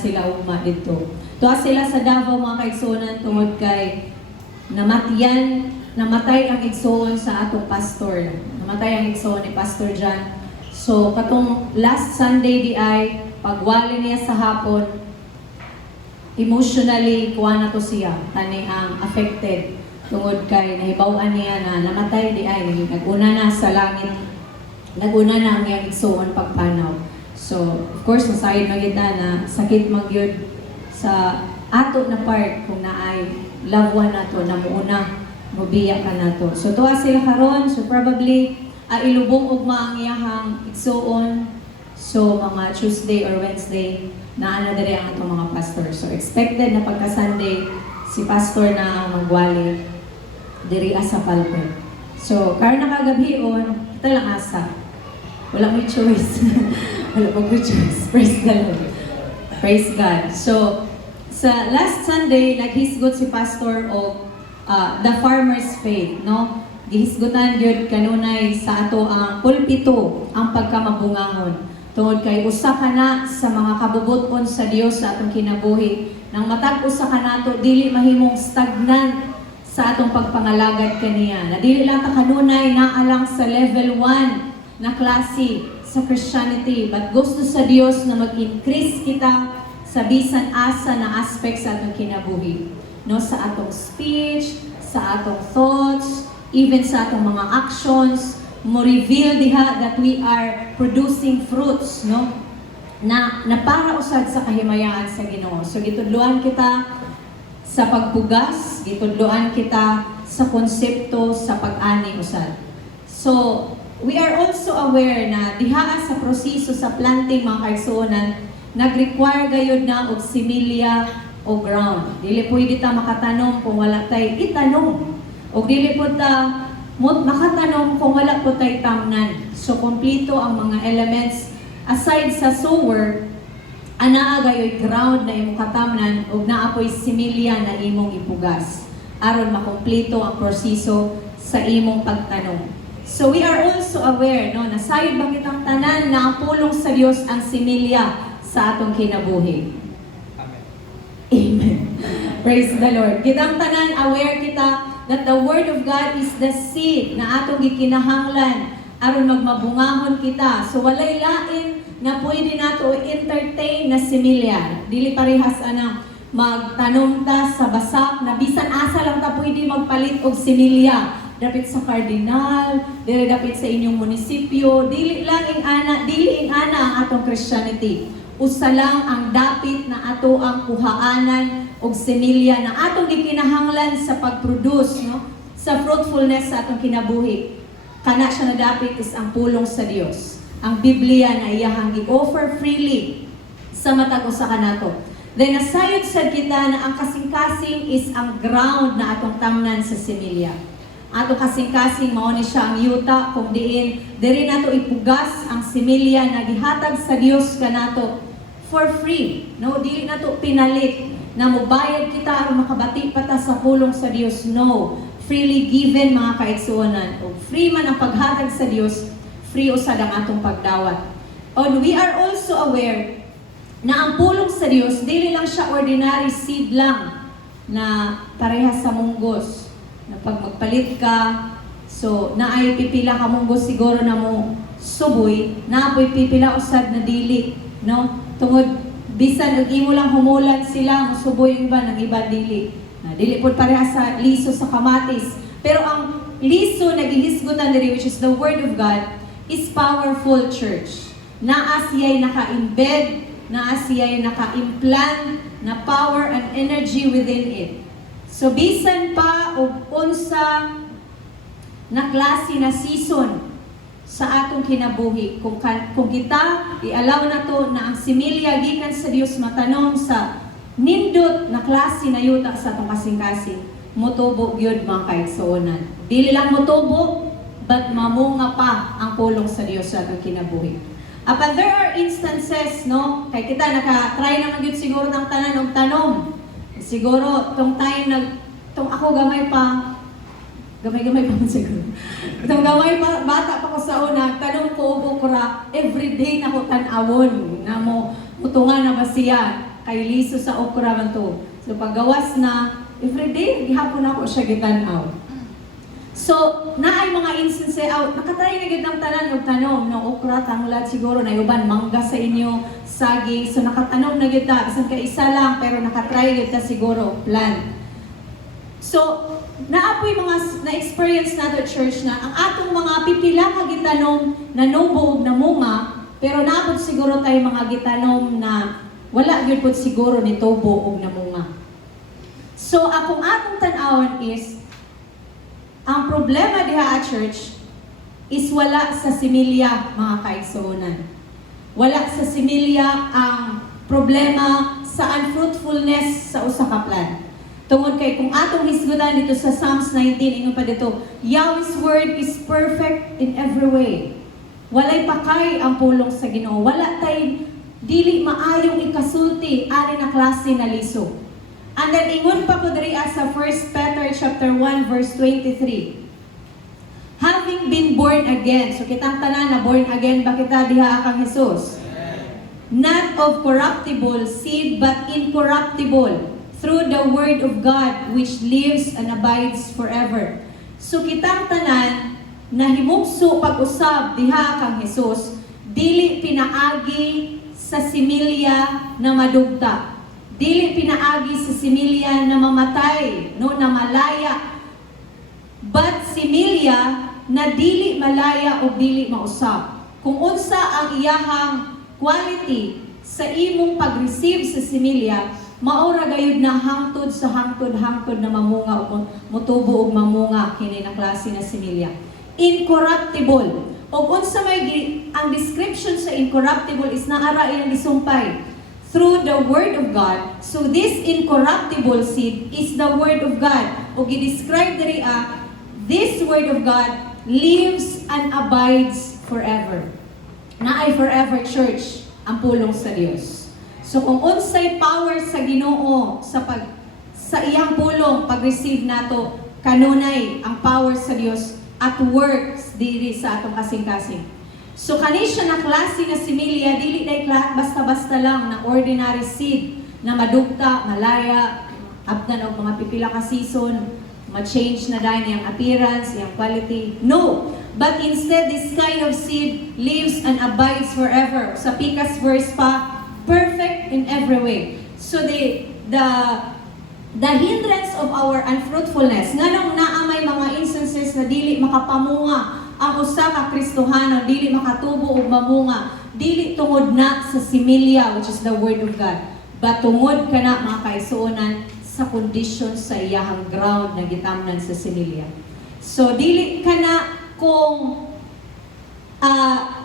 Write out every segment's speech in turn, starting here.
sila ugma dito. Tuwa sila sa Davao mga kaigsuonan tungod kay namatay ang igsoon sa atong pastor. Namatay ang igsoon ni Pastor John. So katong last Sunday di ay pagwali niya sa hapon, emotionally kuha na to siya, tani ang affected tungod kay nahibaw-an niya na namatay di ay naguna na sa langit, naguna na ang iyang igsoon pagpanaw. So, of course, nasayod magita na sakit magyud sa ato na part kung naay loved one nato na muuna mobiya ka nato. So, tuwa sila karon. So, probably ilubong ugma ang iyahang igsoon. So, mga Tuesday or Wednesday na ano diri ang atong mga pastor. So, expected na pagka Sunday si pastor na magwali diri sa pulpit. So, karon nakagabion, kita lang asa. Wala may choice. Wala may choice. Praise the Lord. Praise God. So, sa last Sunday, naghisgot si Pastor o The Farmer's Faith, no? Gihisgotan yun kanunay sa ato ang pulpito, ang pagkamabungahon. Tungod kay usa ka na sa mga kabubuton sa Dios sa atong kinabuhi. Nang matag usa ka nato, dili mahimong stagnant sa atong pagpangalagad kaniya. Na dili lang ta kanunay naalang sa level 1 na klase sa Christianity, but gusto sa Dios na mag-increase kita sa bisan asa na aspect sa atong kinabuhi. No, sa atong speech, sa atong thoughts, even sa atong mga actions, mo reveal diha that we are producing fruits, no? Na para usad sa kahimayaan sa Ginoo. So gitudloan kita sa pagpugas, gitudloan kita sa konsepto sa pag-ani usad. So we are also aware na diha sa proseso sa planting mga kaigsuonan, nag-require gayud na og similya o ground. Dili pwede ta makatanom kung wala tay itanom. O dili po ta makatanom kung wala po tay tamnan. So kompleto ang mga elements aside sa sower, anaa gayoy ground na imong katamnan ug naa po'y similya na imong ipugas aron makompleto ang proseso sa imong pagtanom. So we are also aware, no, na sayod ba kitang tanan na ang pulong sa Dios ang similya sa atong kinabuhi. Amen. Amen. Praise the Lord. Kitang tanan, aware kita that the Word of God is the seed na atong gikinahanglan aron magmabungahon kita. So walay lain na pwede nato entertain na similya. Dili parehas anang magtanom ta sa basak na bisan asa lang ta pwede magpalit og similya. Dapit sa cardinal, dili dapit sa inyong munisipyo, dili ing ana ang atong Christianity. Usa lang ang dapit na ato ang kuhaanan og semilya na atong gikinahanglan sa pag-produce, no? Sa fruitfulness sa atong kinabuhi. Kana siya na dapit is ang pulong sa Dios. Ang Biblia na iyahang gi-offer freely sa matag usa kanato. Then nasayod sad kita na ang kasing-kasing is ang ground na atong tamnan sa semilya. Ato kasing-kasing mao ni siya ang yuta kung diin diri nato ipugas ang similya na gihatag sa Dios kanato for free, no? Dili nato pinalit na mobayad kita aron makabati pa ta sa pulong sa Dios. No, freely given mga kaigsuonan. O free man ang paghatag sa Dios, free usad ang atong pagdawat. And we are also aware na ang pulong sa Dios dili lang siya ordinary seed lang na parehas sa munggos. Na pag magpalit ka, so naay pipila ka mong siguro na mo suboy, naapoy pipila usad na dili, no? Tungod bisan og imo lang humulan sila, suboy yung iba ng iba dili. Na dili pud parehas sa liso sa kamatis. Pero ang liso na gihisgutan diri, which is the Word of God, is powerful, church. Naa siya'y naka-embed, naa siya'y naka-implant na power and energy within it. So bisan pa og unsa na klase na season sa atong kinabuhi, kung kita i-allow na to na ang similya gikan sa Dios matanom sa nindot na klase na yuta sa atong kasing-kasing, motubo gyud mga kaigsuonan. Dili lang motubo, but mamunga pa ang pulong sa Dios sa atong kinabuhi. Apan there are instances, no, kay kita naka-try naman gyud siguro ng tanan og tanom. Siguro, tong time ako gamay pa man siguro. Itong gamay pa, bata pa ko sa una, tanong ko og okra, everyday na ko tanawon, na mo, mutungan na ba siya? kay liso sa okra man to. So paggawas na, everyday, gihapon ako siya gitanaw. So, naay mga instances out, nakatry na gid ang tanan og tanom no okra, tanglad siguro na uban mangga sa inyo, saging. So nakatanom na gid ta, bisan ka isa lang pero nakatry gid ta siguro plan. So, naapoy mga na-experience nato church na ang atong mga pipila ka gitanom na nubo ug namunga, pero naabot siguro tayo mga gitanom na wala gyud pud siguro ni tubo ug namunga. So, akong atong tan-awon is ang problema diha at church is wala sa similya, mga kaigsuonan. Wala sa similya ang problema sa unfruitfulness sa usa ka plan. Tungod kay kung atong hisgutan dito sa Psalms 19, ingon pa dito, Yahweh's word is perfect in every way. Walay pakay ang pulong sa Ginoo. Wala tay dili maayong ikasulti ani na klase na liso. And then ingon pa ko diri sa 1 Peter chapter 1 verse 23. Having been born again, so kitang tanan na born again ba kita diha kang Jesus? Not of corruptible seed but incorruptible, through the word of God which lives and abides forever. So kitang tanan na himugso pag-usab diha kang Jesus, dili pinaagi sa similya na madugta. Dili pinaagi sa similya na mamatay, no, na malaya. But similya na dili malaya o dili mausab. Kung unsa ang iyahang quality sa imong pag-receive sa similya, maura gayud na hangtod sa hangtod na mamunga o motubo og mamunga kini na klase na similya. Incorruptible. O unsa may ang description sa incorruptible is naara iyang isumpay through the word of God. So this incorruptible seed is the word of God. O gi-describe diri this word of God lives and abides forever. Naay forever church ang pulong sa Dios. So kung unsay power sa Ginoo sa iyang pulong pag-receive nato, kanunay ang power sa Dios at works diri sa atong kasing-kasing. So kani siya na klase nga similya, dili day basta-basta lang na ordinary seed na madugta, malaya, abtan og mga pipila ka season, ma-change na dahil yung appearance, yung quality. No! But instead, this kind of seed lives and abides forever. Sa Pikas verse pa, perfect in every way. So the hindrance of our unfruitfulness, nganong naamay mga instances na dili makapamunga ang usa ka Kristohano, dili makatubo og mamunga, dili tungod na sa similya, which is the word of God, but tungod kana mga kaisuonan sa condition sa iyahang ground na gitamnan sa similya. So dili kana kung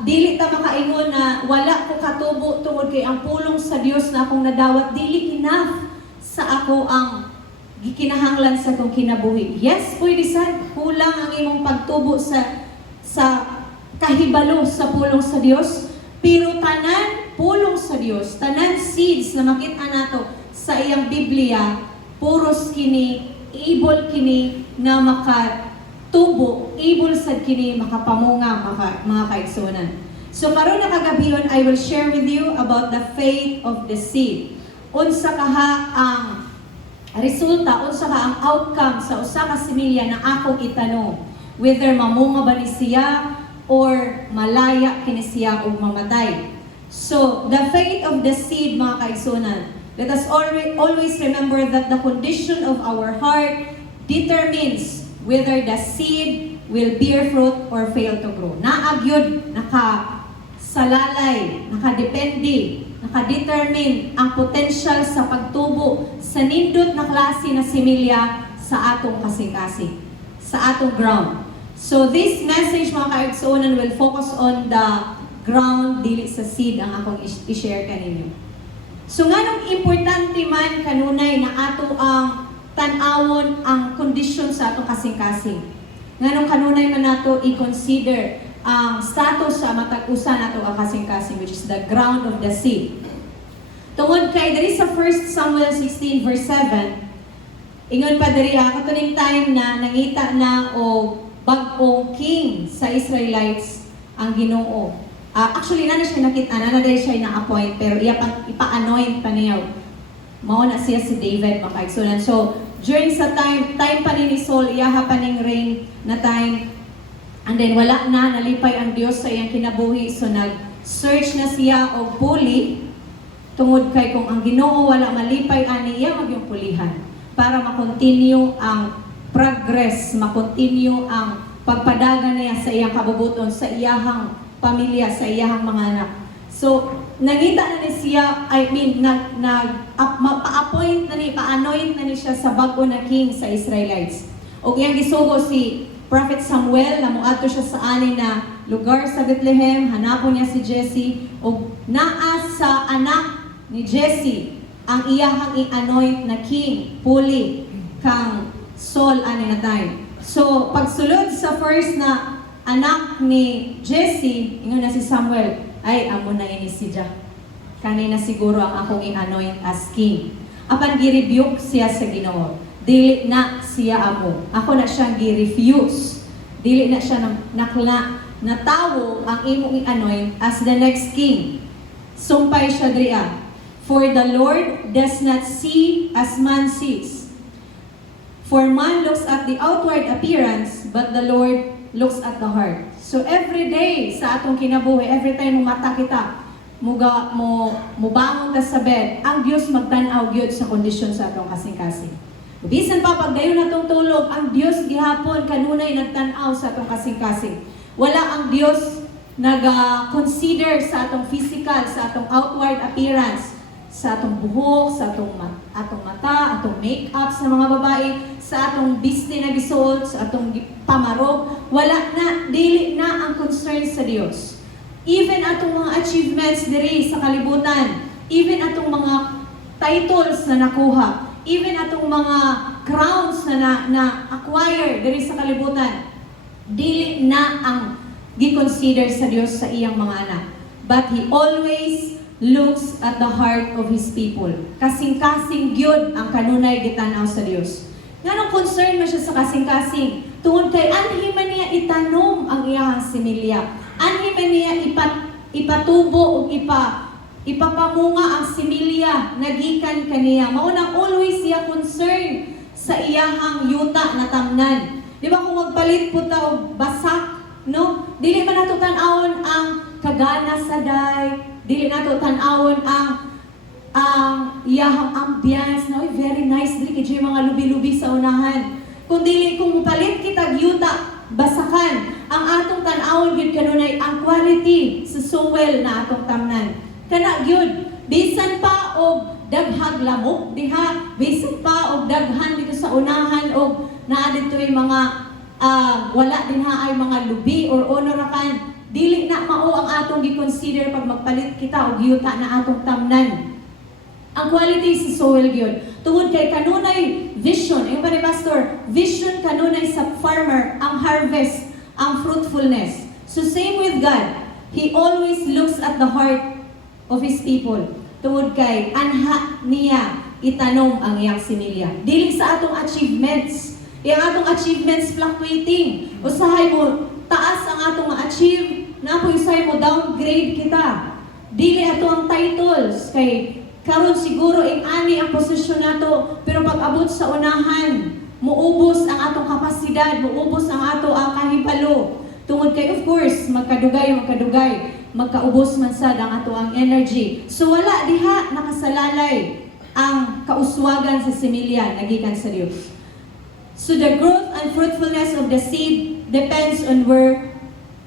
dili ta makaingon na wala ko katubo tungod kay ang pulong sa Dios na akong nadawat, dili enough sa ako ang gikinahanglan sa akong kinabuhi. Yes, pwede sad kulang ang imong pagtubo sa kahibalo sa pulong sa Dios, pero tanan pulong sa Dios, tanan seeds na makita nato sa iyang Biblia, puros kini, able kini na makatubo, able sad kini makapamunga mga kaigsuonan. So karon na kagabion, I will share with you about the faith of the seed. Unsa kaha ang resulta, unsa ka ang outcome sa usa ka similya na akong itanom, whether mamunga ba ni siya or malaya kini siya o mamatay. So, the faith of the seed, mga kaigsuonan, let us always remember that the condition of our heart determines whether the seed will bear fruit or fail to grow. Naagyod, nakasalalay, nakadepende, nakadetermine ang potential sa pagtubo sa nindot na klase na similya sa atong kasing-kasing, sa atong ground. So this message, mga kaigsuonan, will focus on the ground, dili sa seed ang akong i-share kaninyo. So nganong importante man kanunay na ato ang tan-awon ang kondisyon sa atong kasing-kasing. Nganong kanunay man nato i-consider ang status sa matag-usa nato ang kasing-kasing, which is the ground of the seed. Tungod kay diri sa 1 Samuel 16 verse 7, ingon pa diri katuning time na nangita na o bag-ong king sa Israelites ang Ginoo. Actually na siya nakita, na dahil siya na-appoint, pero ipa-anoint pa niya mao na siya si David makaigsunan. So during sa time pa ni Saul, iyaha pa ning reign na time, and then wala na, nalipay ang Dios sa iyang kinabuhi. So nag-search na siya og puli, tungod kay kung ang Ginoo wala malipay ani iya magyong pulihan para makontinue ang progress, makontinue ang pagpadagan niya sa iyang kabubuton, sa iyahang pamilya, sa iyahang mga anak. So, nangita na ni siya, pa-appoint na ni, pa-anoint na ni siya sa bago na king sa Israelites. O iyang gisugo si Prophet Samuel, na muadto siya sa ani na lugar sa Bethlehem, hanapon niya si Jesse, o naa sa anak ni Jesse ang iyahang i-anoint na king, puli, kang Saul ani na time. So, pagsulod sa first na anak ni Jesse, ingon na si Samuel, ay, amo na ini siya. Kanina siguro ang akong i-anoint as king. Apan gi-rebuke siya sa Ginoo. Dili na siya amo. Ako na siyang gi-refuse. Dili na siya na tawo ang imong i-anoint as the next king. Sumpay siya dria. For the Lord does not see as man sees. For man looks at the outward appearance, but the Lord looks at the heart. So every day sa atong kinabuhi, every time mata kita, mubangon ta sa bed, ang Dios magtan-aw gyud sa kondisyon sa atong kasing-kasing. Bisan pa pagdayon natong tulog, ang Dios gihapon kanunay nagtan-aw sa atong kasing-kasing. Wala ang Dios nag-consider sa atong physical, sa atong outward appearance, sa atong buhok, sa atong mata, atong make-up sa mga babae, sa atong biste na gisuot, sa atong pamarog. Wala na, dili na ang concern sa Dios. Even atong mga achievements diri sa kalibutan, even atong mga titles na nakuha, even atong mga crowns na acquire diri sa kalibutan, dili na ang gi-consider sa Dios sa iyang mga anak. But He always looks at the heart of His people. Kasing-kasing gyud ang kanunay gitanaw sa Dios. Nganong concern man siya sa kasing-kasing? Tungod kay anhi man niya itanom ang iyang similya. Anhi man niya ipatubo o ipapamunga ang similya nagikan kaniya. Maunang always siya concern sa iyahang yuta na tamnan. Di ba kung magpalit po ta og basak, no? Dili man nato tan-awon ang kagana sa day. Dili nato tan-awon ang iyahang ambience na very nice dili kay mga lubi-lubi sa unahan. Kung palit kita yuta basakan, ang atong tan-awon gyud kanunay ang quality sa soil na atong tamnan. Kana gyud bisan pa og daghag lamok diha, bisan pa og daghan dito sa unahan og naa ditoy mga wala din ha ay mga lubi or onorakan. Dili na mao ang atong gi-consider pag magpalit kita og yuta na atong tamnan. Ang quality si soil gyud. Tungod kay kanunay vision, yung pa ni Pastor, vision kanunay sa farmer, ang harvest, ang fruitfulness. So same with God. He always looks at the heart of His people. Tungod kay anha niya itanom ang iyang similya. Dili sa atong achievements. Yung atong achievements fluctuating. Usahay mo, taas ang atong ma-achieve, na po usahay mo, downgrade kita. Dili ato ang titles, kay karon siguro ani ang posisyon nato, pero pag abot sa unahan, muubos ang atong kapasidad, muubos ang ato ang kahibalo. Tungod kay, of course, magkadugay, magkaubos man sad ang ato ang energy. So wala diha nakasalalay ang kauswagan sa similya nagikan sa Dios. So the growth and fruitfulness of the seed depends on where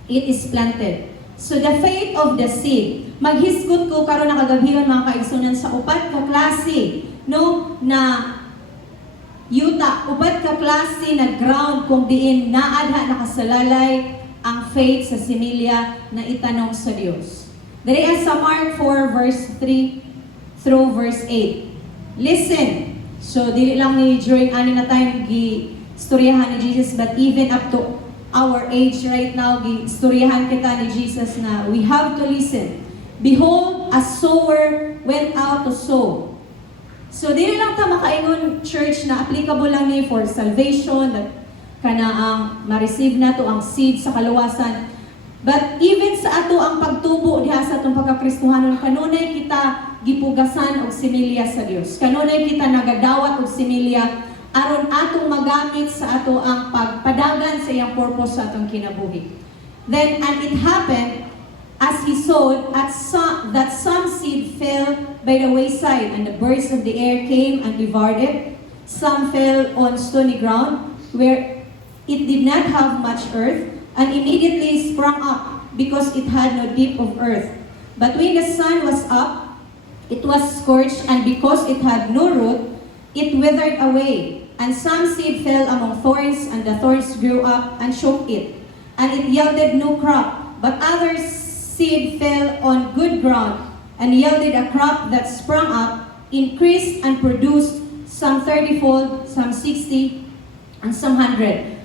it is planted. So the faith of the seed, maghisgot ko karon nakagabihan mga kaigsunan sa upat ka klase, no, na yuta, upat ka klase na ground kung diin naadha nakasalalay ang faith sa similya na itanong sa Dios. Diri sa Mark 4 verse 3 through verse 8. Listen. So, dili lang ni during ani na time gi-istoryahan ni Jesus, but even up to our age right now, gi-istoryahan kita ni Jesus na we have to listen. Behold, a sower went out to sow. So, dili lang ta makaingon church na applicable lang ni for salvation, that kana ang ma-receive na to ang seed sa kaluwasan. But even sa ato ang pagtubo diha sa atong pagkakristohanon, kanunay kita gipugasan og similya sa Dios. Kanunay kita nagadawat og similya aron atong magamit sa ato ang pagpadagan sa iyang purpose sa atong kinabuhi. Then, and it happened as he sowed that some seed fell by the wayside, and the birds of the air came and devoured it. Some fell on stony ground, where it did not have much earth, and immediately sprung up, because it had no deep of earth. But when the sun was up, it was scorched, and because it had no root, it withered away. And some seed fell among thorns, and the thorns grew up and choked it, and it yielded no crop. But other seed fell on good ground, and yielded a crop that sprung up, increased, and produced some 30-fold, some 60, and some 100.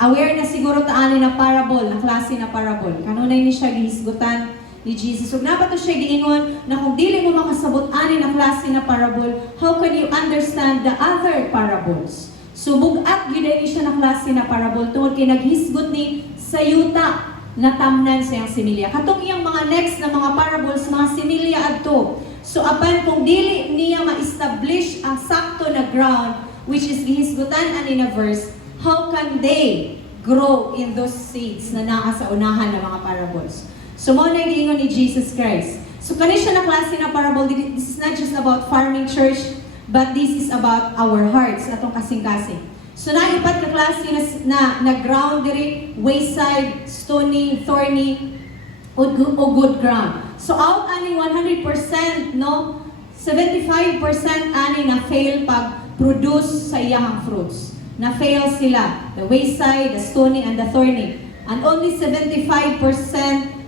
Aware na siguro taani na parable, na klase na parable. Kanunay ni siya gihisgutan ni Jesus. Ug napato siya giingon na kung dili mo makasabot ani na klase na parable, how can you understand the other parables? So bug-at gyud ni siya na klase na parable tungod kay naghisgot ni sa yuta na tamnan sa iyang similya. Katong iyang mga next na mga parables, mga similya adto. So apan kung dili niya ma-establish ang sakto na ground, which is gihisgutan ani na verse, how can they grow in those seeds na naa sa unahan ng mga parables? So, mo na giingon ni Jesus Christ. So, kani siya na klase na parable. This is not just about farming church, but this is about our hearts, atong kasing-kasing. So, naipat na klase na ground diri, wayside, stony, thorny, o good ground. So, out ani 100%, no? 75% ani na fail pag produce sa iyahang fruits. Na fail sila, the wayside, the stony, and the thorny. And only 75%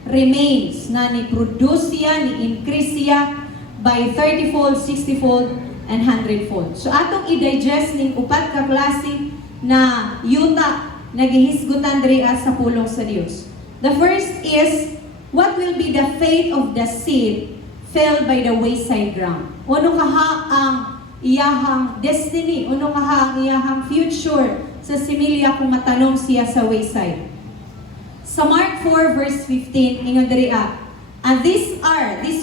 remains na ni-produce siya, ni-increase siya by 30-fold, 60-fold, and 100-fold. So atong i-digest ning upat ka klase na yuta na gihisgutan diri sa pulong sa Dios. The first is, what will be the fate of the seed fell by the wayside ground? Ano kaha ang iyahang destiny, uno kaha ang iyahang future sa similya kung matanong siya sa wayside. Sa Mark 4 verse 15, ingon diri and this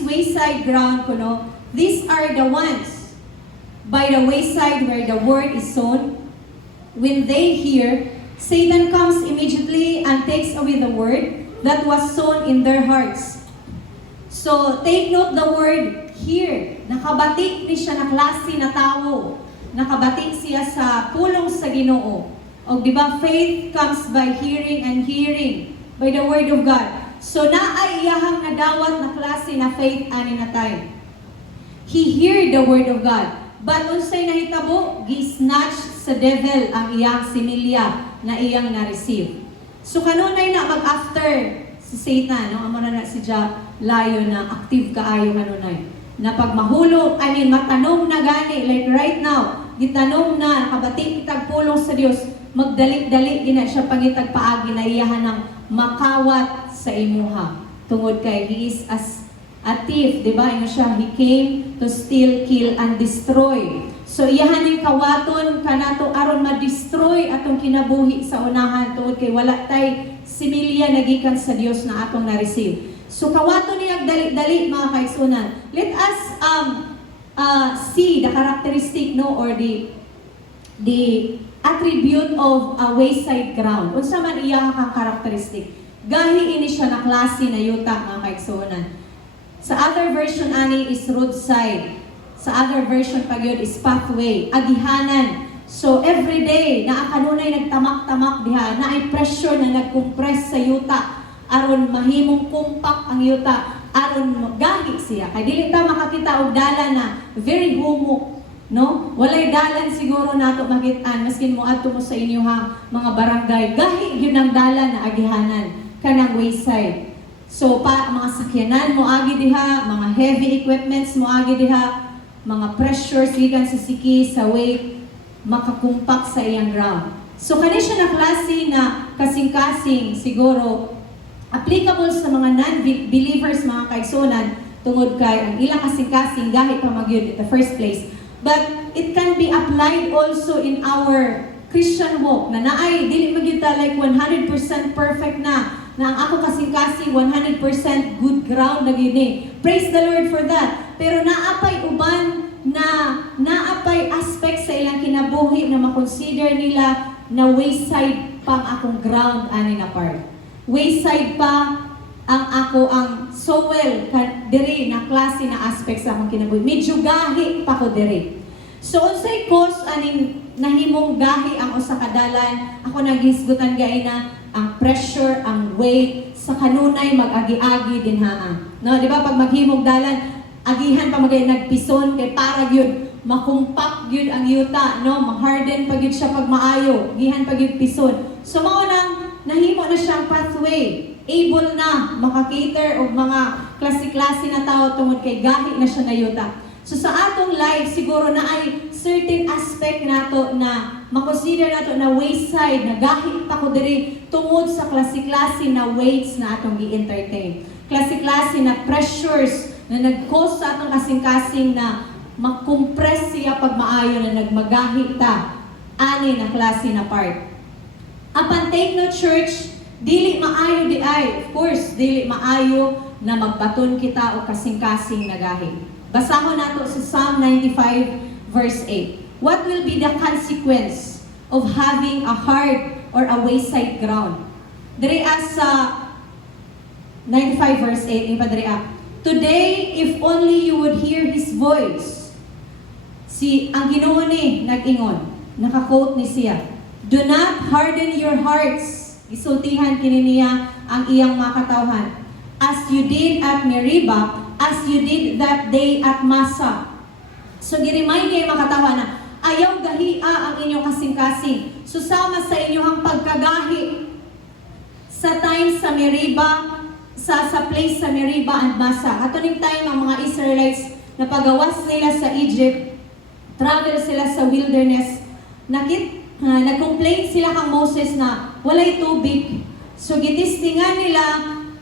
wayside ground kuno, these are the ones by the wayside where the word is sown. When they hear, Satan comes immediately and takes away the word that was sown in their hearts. So take note the word here, nakabati ni siya na klase na tao. Nakabati siya sa pulong sa Ginoo. O di ba, faith comes by hearing and hearing by the word of God. So naay iyahang nadawat na klase na faith ani na time. He heard the word of God. But unsay nahitabo, gisnatch sa devil ang iyang similya na iyang na-receive. So kanunay na mag-after si Satan, no? Amo na si layo na active kaayo kanunay. Na pag mahulog, matanong na gani, like right now, gitanong na, nakabati kitag pulong sa Dios, magdali-dali gina siya pangitag paagi na iyahan ng makawat sa imuha. Tungod kay he is as a thief, di ba? Ino siya, he came to steal, kill, and destroy. So iyahan yung kawaton kanato aron ma-destroy atong kinabuhi sa unahan tungod kay wala tay similya nagikan sa Dios na atong na-receive. So kawato niya dali-dali mga kaigsunan. Let us see the characteristic, no, or the attribute of a wayside ground. Unsa man iya kang characteristic? Gahi ini siya na klase na yuta mga kaigsunan. Sa other version ani is roadside. Sa other version pag yun is pathway, agihanan. So every day na kanunay nagtamak-tamak diha, na ay pressure na nagcompress sa yuta aron mahimong kumpak ang yuta, aron gahi siya. Kay dili ta makakita og dalan na very humok, no? Walay dalan siguro nato makit-an maskin mo adto mo sa inyo mga barangay. Gahi gyud ang dalan na agihanan kanang wayside. So mga sakyanan mo agi diha, mga heavy equipments mo agi diha, mga pressures gikan sa siki, sa weight, makakumpak sa iyang ground. So kani siya na klase na kasing-kasing siguro applicable sa mga non-believers, mga kaigsunan, tungod kay ang ilang kasing-kasing gahi pa magyud in the first place. But it can be applied also in our Christian walk na naay dili magyud ta like 100% perfect na na ang ako kasing-kasing 100% good ground na gini. Praise the Lord for that. Pero naapay uban na naapay aspect sa ilang kinabuhi na makonsider nila na wayside pa ang akong ground ani na part. Wayside pa ang ako ang soil diri na klase na aspect sa akong kinabuhi. Medyo gahi pa ko diri. So unsay cause aning nahimong gahi ang usa ka dalan, ako naghisgutan gay na ang pressure, ang weight sa kanunay mag-agi-agi din haan. No, di ba pag maghimog dalan, agihan pa magay nagpison kay para gyud makumpak gyud ang yuta, no, ma-harden pa gyud siya pag maayo, agihan pa gyud pison. So mao nang nahimo na siyang pathway, able na makakater og mga klase-klase na tao tungod kay gahi na siya na yuta. So sa atong life, siguro na ay certain aspect nato na makonsider nato na wayside, na gahi pa ko diri tungod sa klase-klase na weights na atong gi-entertain. Klase-klase na pressures na nag-cause sa atong kasing-kasing na makompress siya pag maayo na nagmagahi ta. Ani na klase na part. Apan take no church, dili maayo di ay. Of course, dili maayo na magbaton kita o kasing-kasing na gahi. Basahon nato sa Psalm 95 verse 8. What will be the consequence of having a hard or a wayside ground? Diri sa 95 verse 8 ni Padre today, if only you would hear His voice. Ang Ginoo ni nag-ingon, naka-quote ni siya, do not harden your hearts. Isultihan kini niya ang iyang mga katawhan. As you did at Meribah, as you did that day at Massa. So, giremind niya yung makatawan na ayaw gahia ang inyong kasing-kasing. Susama sa inyong pagkagahi sa time sa Meribah, sa place sa Meribah and Massa. At tuning time, ang mga Israelites na pagawas nila sa Egypt, travel sila sa wilderness, nag-complain sila kang Moses na walay tubig. So, gitistingan nila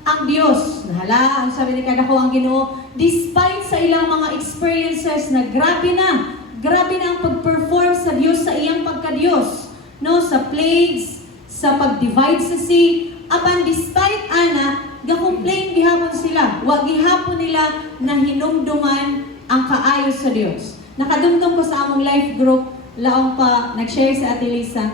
ang Diyos. Nahala, ang sabi ni Kadako ang Ginoo, despite sa ilang mga experiences na grabe na ang pag-perform sa Diyos sa iyang pagka-Diyos. No, sa plagues, sa pag-divide sa sea, apan despite ana, ga-complain gihapon sila. Wa gihapon nila na hinumduman ang kaayo sa Diyos. Nakadumdum ko sa among life group, laong pa nag-share sa Ate Lisa,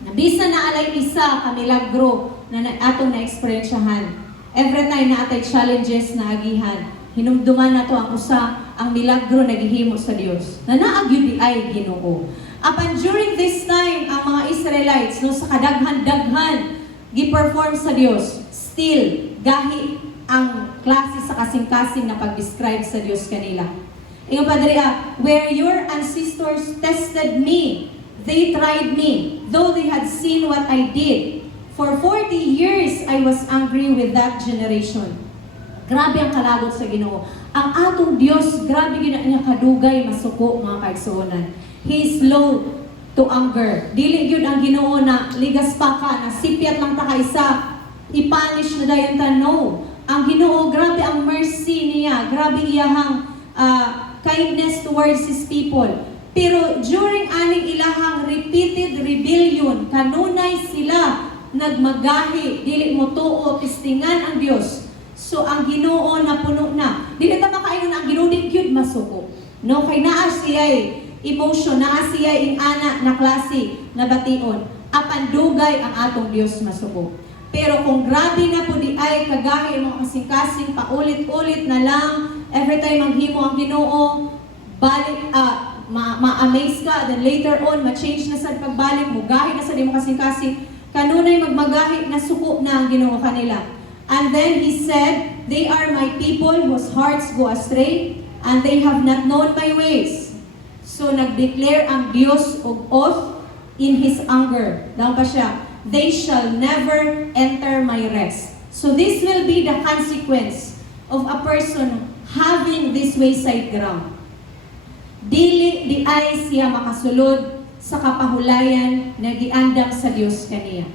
na bisa na alay isa ka milagro na atong na-experiensyahan. Every time na atay challenges na agihan, hinumduman na to ang usa, ang milagro na gihimo sa Dios. Na naagyud ay Ginoo. Apan during this time, ang mga Israelites, no, sa kadaghan-daghan, gi-perform sa Dios, still, gahi ang klase sa kasing-kasing na pag-describe sa Dios kanila. Ingon Padre, where your ancestors tested me, they tried me, though they had seen what I did. For 40 years, I was angry with that generation. Grabe ang kalagot sa Ginoo. Ang atong Dios, grabe yun niya kadugay, masuko, mga kaigsuonan. He is slow to anger. Dili yun ang Ginoo na ligas pa ka, na sipyat lang ta kaysa, ipanish na dayon ta. No. Ang Ginoo, grabe ang mercy niya, grabe iyahang kindness towards His people. Pero during aning ilahang repeated rebellion, kanunay sila nagmagahi, dili mo tuo, tistingan ang Dios. So ang Ginoo na puno na. Dili ta makaingon ang Ginoo di gyud masuko. No, kay naa siya emotion, naa siya ana na klase na bation. Apan dugay ang atong Dios masuko. Pero kung grabe na po di ay kagahi mga kasing-kasing, paulit-ulit na lang, every time ang himo ang Ginoo, balik ma-amaze ka, then later on ma-change na sa pagbalik mo, gahi na sa di mo kasing-kasing. Kanunay magmagahi na suko na ang Ginoo kanila. And then He said, they are my people whose hearts go astray, and they have not known my ways. So nag-declare ang Diyos og oath in His anger. Daw pa siya, they shall never enter my rest. So this will be the consequence of a person having this wayside ground. Dili di ay siya makasulod sa kapahulayan na giandam sa Dios kaniya.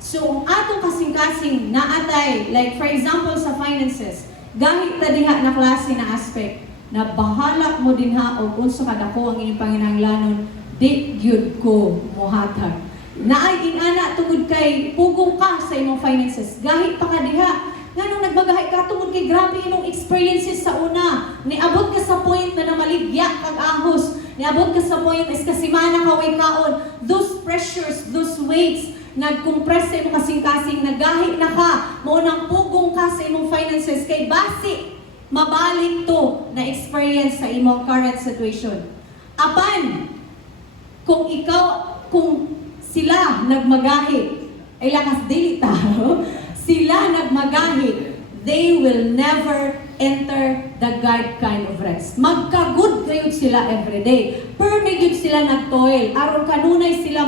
So, ang atong kasing-kasing naatay, like for example sa finances, gahit na diha na klase na aspect, na bahala mo din ha o unsa kadako ang inyong panginahanglanon, di gyud ko mohatag. naay inana tungod kay pugong ka sa imong finances. Gahi pa ka diha. Nganong nagbagahay ka tungod kay grabe imong experiences sa una. Niabot ka sa point na namaligya kag ahos. Niabot ka sa point is kasimana ka way kaon. Those pressures, those weights, nagkompress sa imong kasing-kasing, nagahi na ka, maunang pugong ka sa imong finances kay basi mabalik to na experience sa imong current situation. Apan kung sila nagmagahi, ay lakas dili tao, sila nagmagahi, they will never enter the God kind of rest. Magka-good kayo sila everyday. Pero may good sila nagtoil. Aron kanunay sila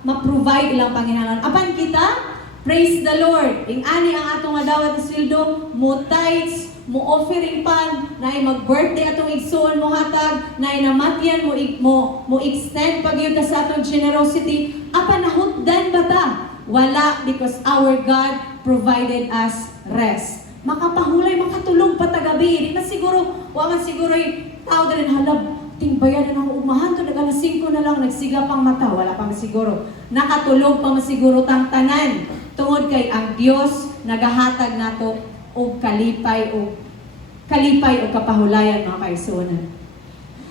ma-provide ilang Panginoon. Apan kita, praise the Lord. Ing-ani ang atong adawat na sweldo, mo tithes, mo offering pan, na mag-birthday atong igsuon mo hatag, na namatyan mo extend pag yun sa atong generosity. Apan nahutdan ba ta? Wala, because our God provided us rest. Makapahulay, makatulog pa tagabi. Di na siguro, waman siguro yung tao na rin halab, tingbayan na ako umahan to, nag-alas 5 na lang, nagsiga pang mata, wala pang siguro. Nakatulog pa masiguro tang tanan. Tungod kay ang Dios nagahatag nato og kalipay o kapahulayan mga kaigsuonan.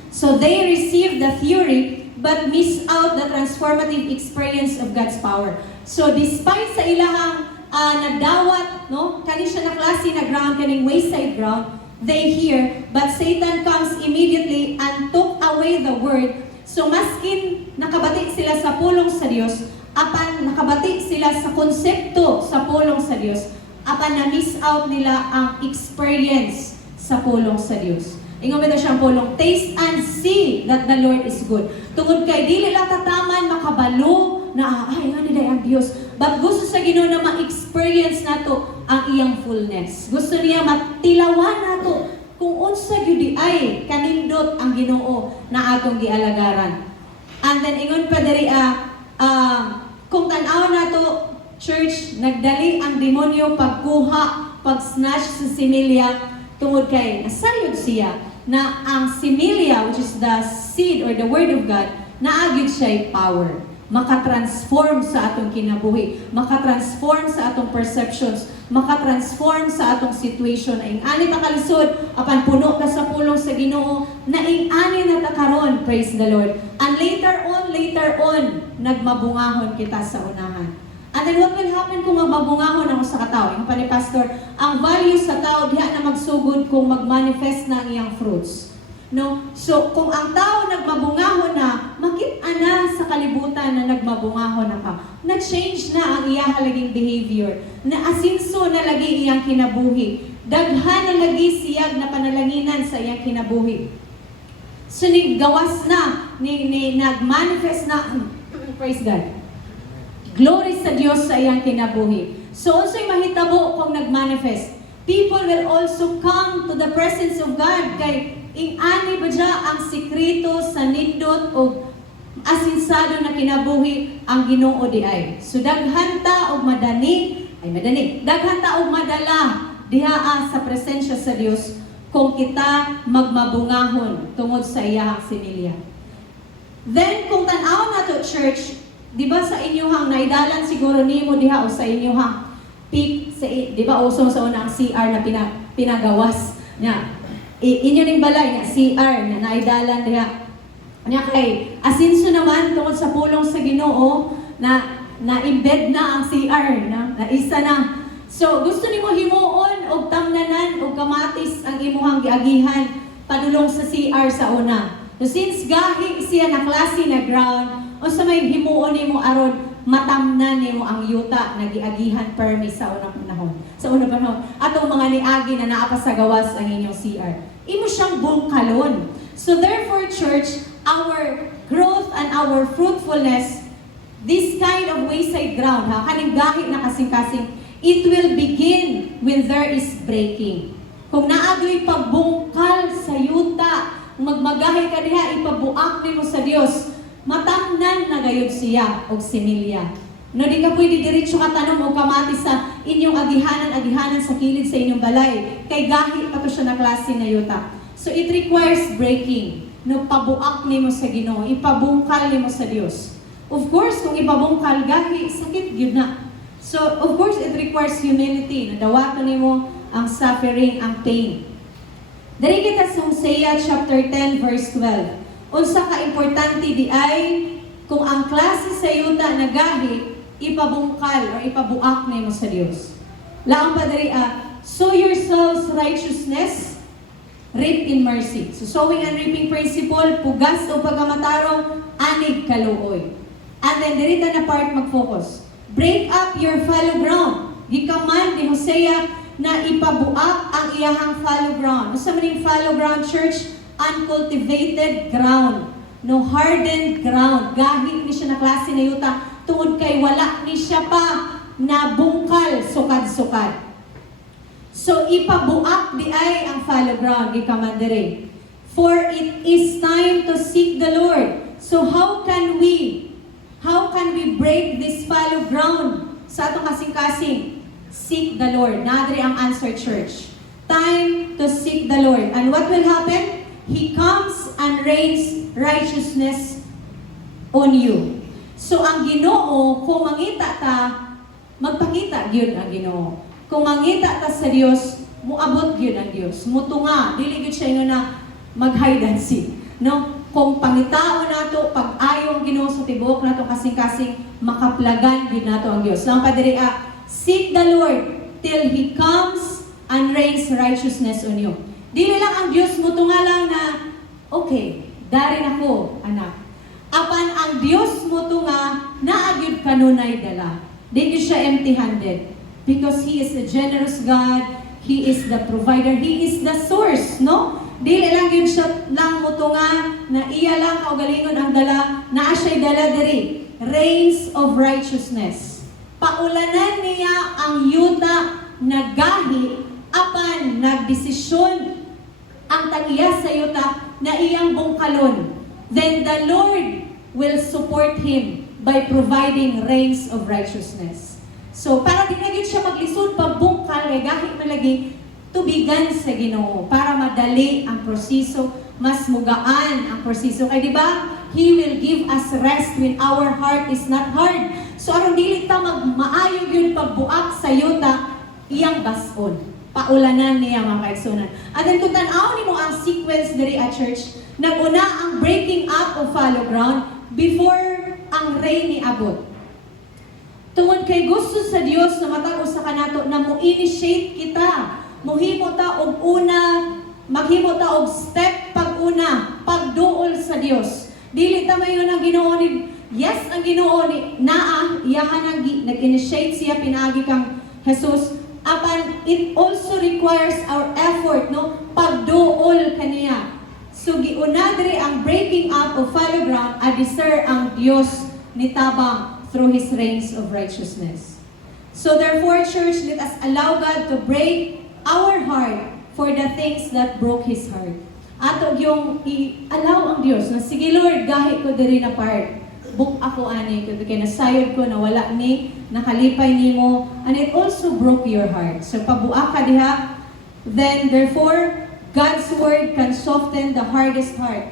So they received the theory but miss out the transformative experience of God's power. So despite sa ilahang nagdawat, no, kani siya na klase na ground, kaning wayside ground, they hear, but Satan comes immediately and took away the word. So maskin nakabati sila sa pulong sa Dios, apan nakabati sila sa konsepto sa pulong sa Dios, apan na-miss out nila ang experience sa pulong sa Dios. Ingon ba siyang pulong, taste and see that the Lord is good. Tungod kay dili lang tataman makabalo na ay nga nila ang Dios, but gusto sa Ginoo na ma-experience nato ang iyang fullness. Gusto niya matilawan nato kung unsa gyud ay kanindot ang Ginoo na atong gialagaran. And then ingon pa diri kung tan-aw nato church, nagdali ang demonyo pagkuha, pag-snatch sa similya tungod kay nasayod siya na ang similya, which is the seed or the word of God, naagid siya power. Makatransform sa atong kinabuhi, makatransform sa atong perceptions, makatransform sa atong situation. Ing-ani ta kalisod, apan puno ka sa pulong sa Ginoo, na ing-ani na ta karon, praise the Lord. And later on, nagmabungahon kita sa unahan. And then what will happen kung magbabungahon ang sa katao? Yung pa ni Pastor, ang value sa tao diha na magsugod kung mag-manifest na ang iyang fruits. No? So, kung ang tao nagmabungahon na, makita na sa kalibutan na nagmabungahon na ka. Na-change na ang iyang halaging behavior. Na-asinso na lagi iyang kinabuhi. Daghan na lagi siyag na panalanginan sa iyang kinabuhi. So, gawas na, nag-manifest na, praise God. Glory sa Diyos sa iyang kinabuhi. So, unsay mahitabo kung nag-manifest? People will also come to the presence of God kay ing-ani ba dya ang sikreto sa nindot o asinsado na kinabuhi ang Ginoo di ay. So daghan ta og madani, daghan ta og madala diha sa presensya sa Dios kung kita magmabungahon tungod sa iyang similya. Then kung tan-aw nato church, di ba sa inyuhang naidalan siguro nimo diha o sa inyuhang peak sa di ba uso sa una ang CR na pinagawas niya. Inyo ning balay nga CR na naidalan diha. Nya kay asinso naman tungod sa pulong sa Ginoo na embed na ang CR na isa na. So gusto nimo himuon og tamnanan og kamatis ang imuhang giagihan padulong sa CR sa una. So since gahi siya na klase na ground, unsa may himuon nimo aron matamnan nimo ang yuta na giagihan permi sa unang panahon. Sa unang panahon, atong mga niagi na naa pa sa gawas ang inyong CR. Imo siyang bungkalon. So therefore, church, our growth and our fruitfulness, this kind of wayside ground, kaning gahi na kasing-kasing, it will begin when there is breaking. Kung naadoy pagbungkal sa yuta, magmagahi ka diha, ipabuak nimo sa Dios, matamnan na gayud siya og similya. No, di ka pwede diretso ka tanom o kamati sa inyong agihanan sa kilid sa inyong balay. Kay gahi pa to siya na klase na yuta. So it requires breaking. No, pabuak nimo sa Ginoo, ipabungkal nimo sa Dios. Of course, kung ipabungkal gahi, sakit yun na. So, of course, it requires humility. Nadawato nimo ang suffering, ang pain. Dari kita sa Hosea chapter 10 verse 12. Unsa ka importante di ay kung ang klase sa yuta na gahi ipabungkal o ipabuak nimo sa Dios. Laang pa diri sow yourselves righteousness, reap in mercy. So sowing and reaping principle, pugas o pagamatarong, anig kaluoy. And then diri na part mag-focus. Break up your fallow ground. Gikaman ni Hosea na ipabuak ang iyahang fallow ground. Sa maning fallow ground, church, uncultivated ground. No hardened ground. Gahi ni siya na klase na yuta. Tungod kay wala ni siya pa na bungkal sukad-sukad. So ipabuak di ay ang fallow ground. Gikaman diri. For it is time to seek the Lord. So how can we break this fallow ground sa atong kasing-kasing? Seek the Lord. Nadri ang answer, church. Time to seek the Lord. And what will happen? He comes and rains righteousness on you. So ang Ginoo, kung mangita ta, magpakita gyud ang Ginoo. Kung mangita ta sa Dios, muabot gyud ang Dios. Mutunga, dili gyud siya na mag-hide and seek. No? Kung pangitao nato, pag-ayong Ginoo sa tibuok nato kasing-kasing, makaplagan gyud nato ang Dios. Lang pa diri seek the Lord till He comes and rains righteousness on you. Dili lang ang Dios mutunga lang na, okay, darin ako, anak. Apan ang Dios mutunga, naagyud kanunay dala. Di gyud siya empty-handed. Because He is a generous God, He is the provider, He is the source, no? Dili lang yun siya lang mutunga na iya lang kaugalingon ang dala, naa siya'y dala diri. Rains of righteousness. Paulanan niya ang yuta na gahi apan nagdesisyon ang tagiya sa yuta na iyang bungkalon. Then the Lord will support him by providing rains of righteousness. So, para di na yun siya maglisod pagbungkal, kay gahi malagi, tubigan sa Ginoo para madali ang proseso, mas mugaan ang proseso. Kaya di ba? He will give us rest when our heart is not hard. So aron dili ta maayo yun pagbuak sa yuta iyang bason. Paulanan niya mga kaigsunan. At then kung tanaw nimo ang sequence diri at church, naguna ang breaking up of fallow ground before ang rain ni abot. Tungod kay gusto sa Dios na matag usa kanato na mo-initiate kita. Muhimo ta og una, maghimo ta og step pag-una, pagduol sa Dios. Dili ta mayon ang Ginoo ni yes ang Ginoo ni naa iyahan nag-initiate siya pinaagi kang Jesus. Apan it also requires our effort, no? Pagduol kaniya. So giuna diri ang breaking up of fallow ground, adisir ang Dios ni tabang through His rains of righteousness. So therefore, church, let us allow God to break our heart for the things that broke His heart. Ato yung i-allow ang Diyos na, sige Lord, gahi ko diri na part. Book ako ani, kaya nasayod ko na wala ni, nakalipay nimo, and it also broke your heart. So pabuak ka diha, then therefore, God's word can soften the hardest heart.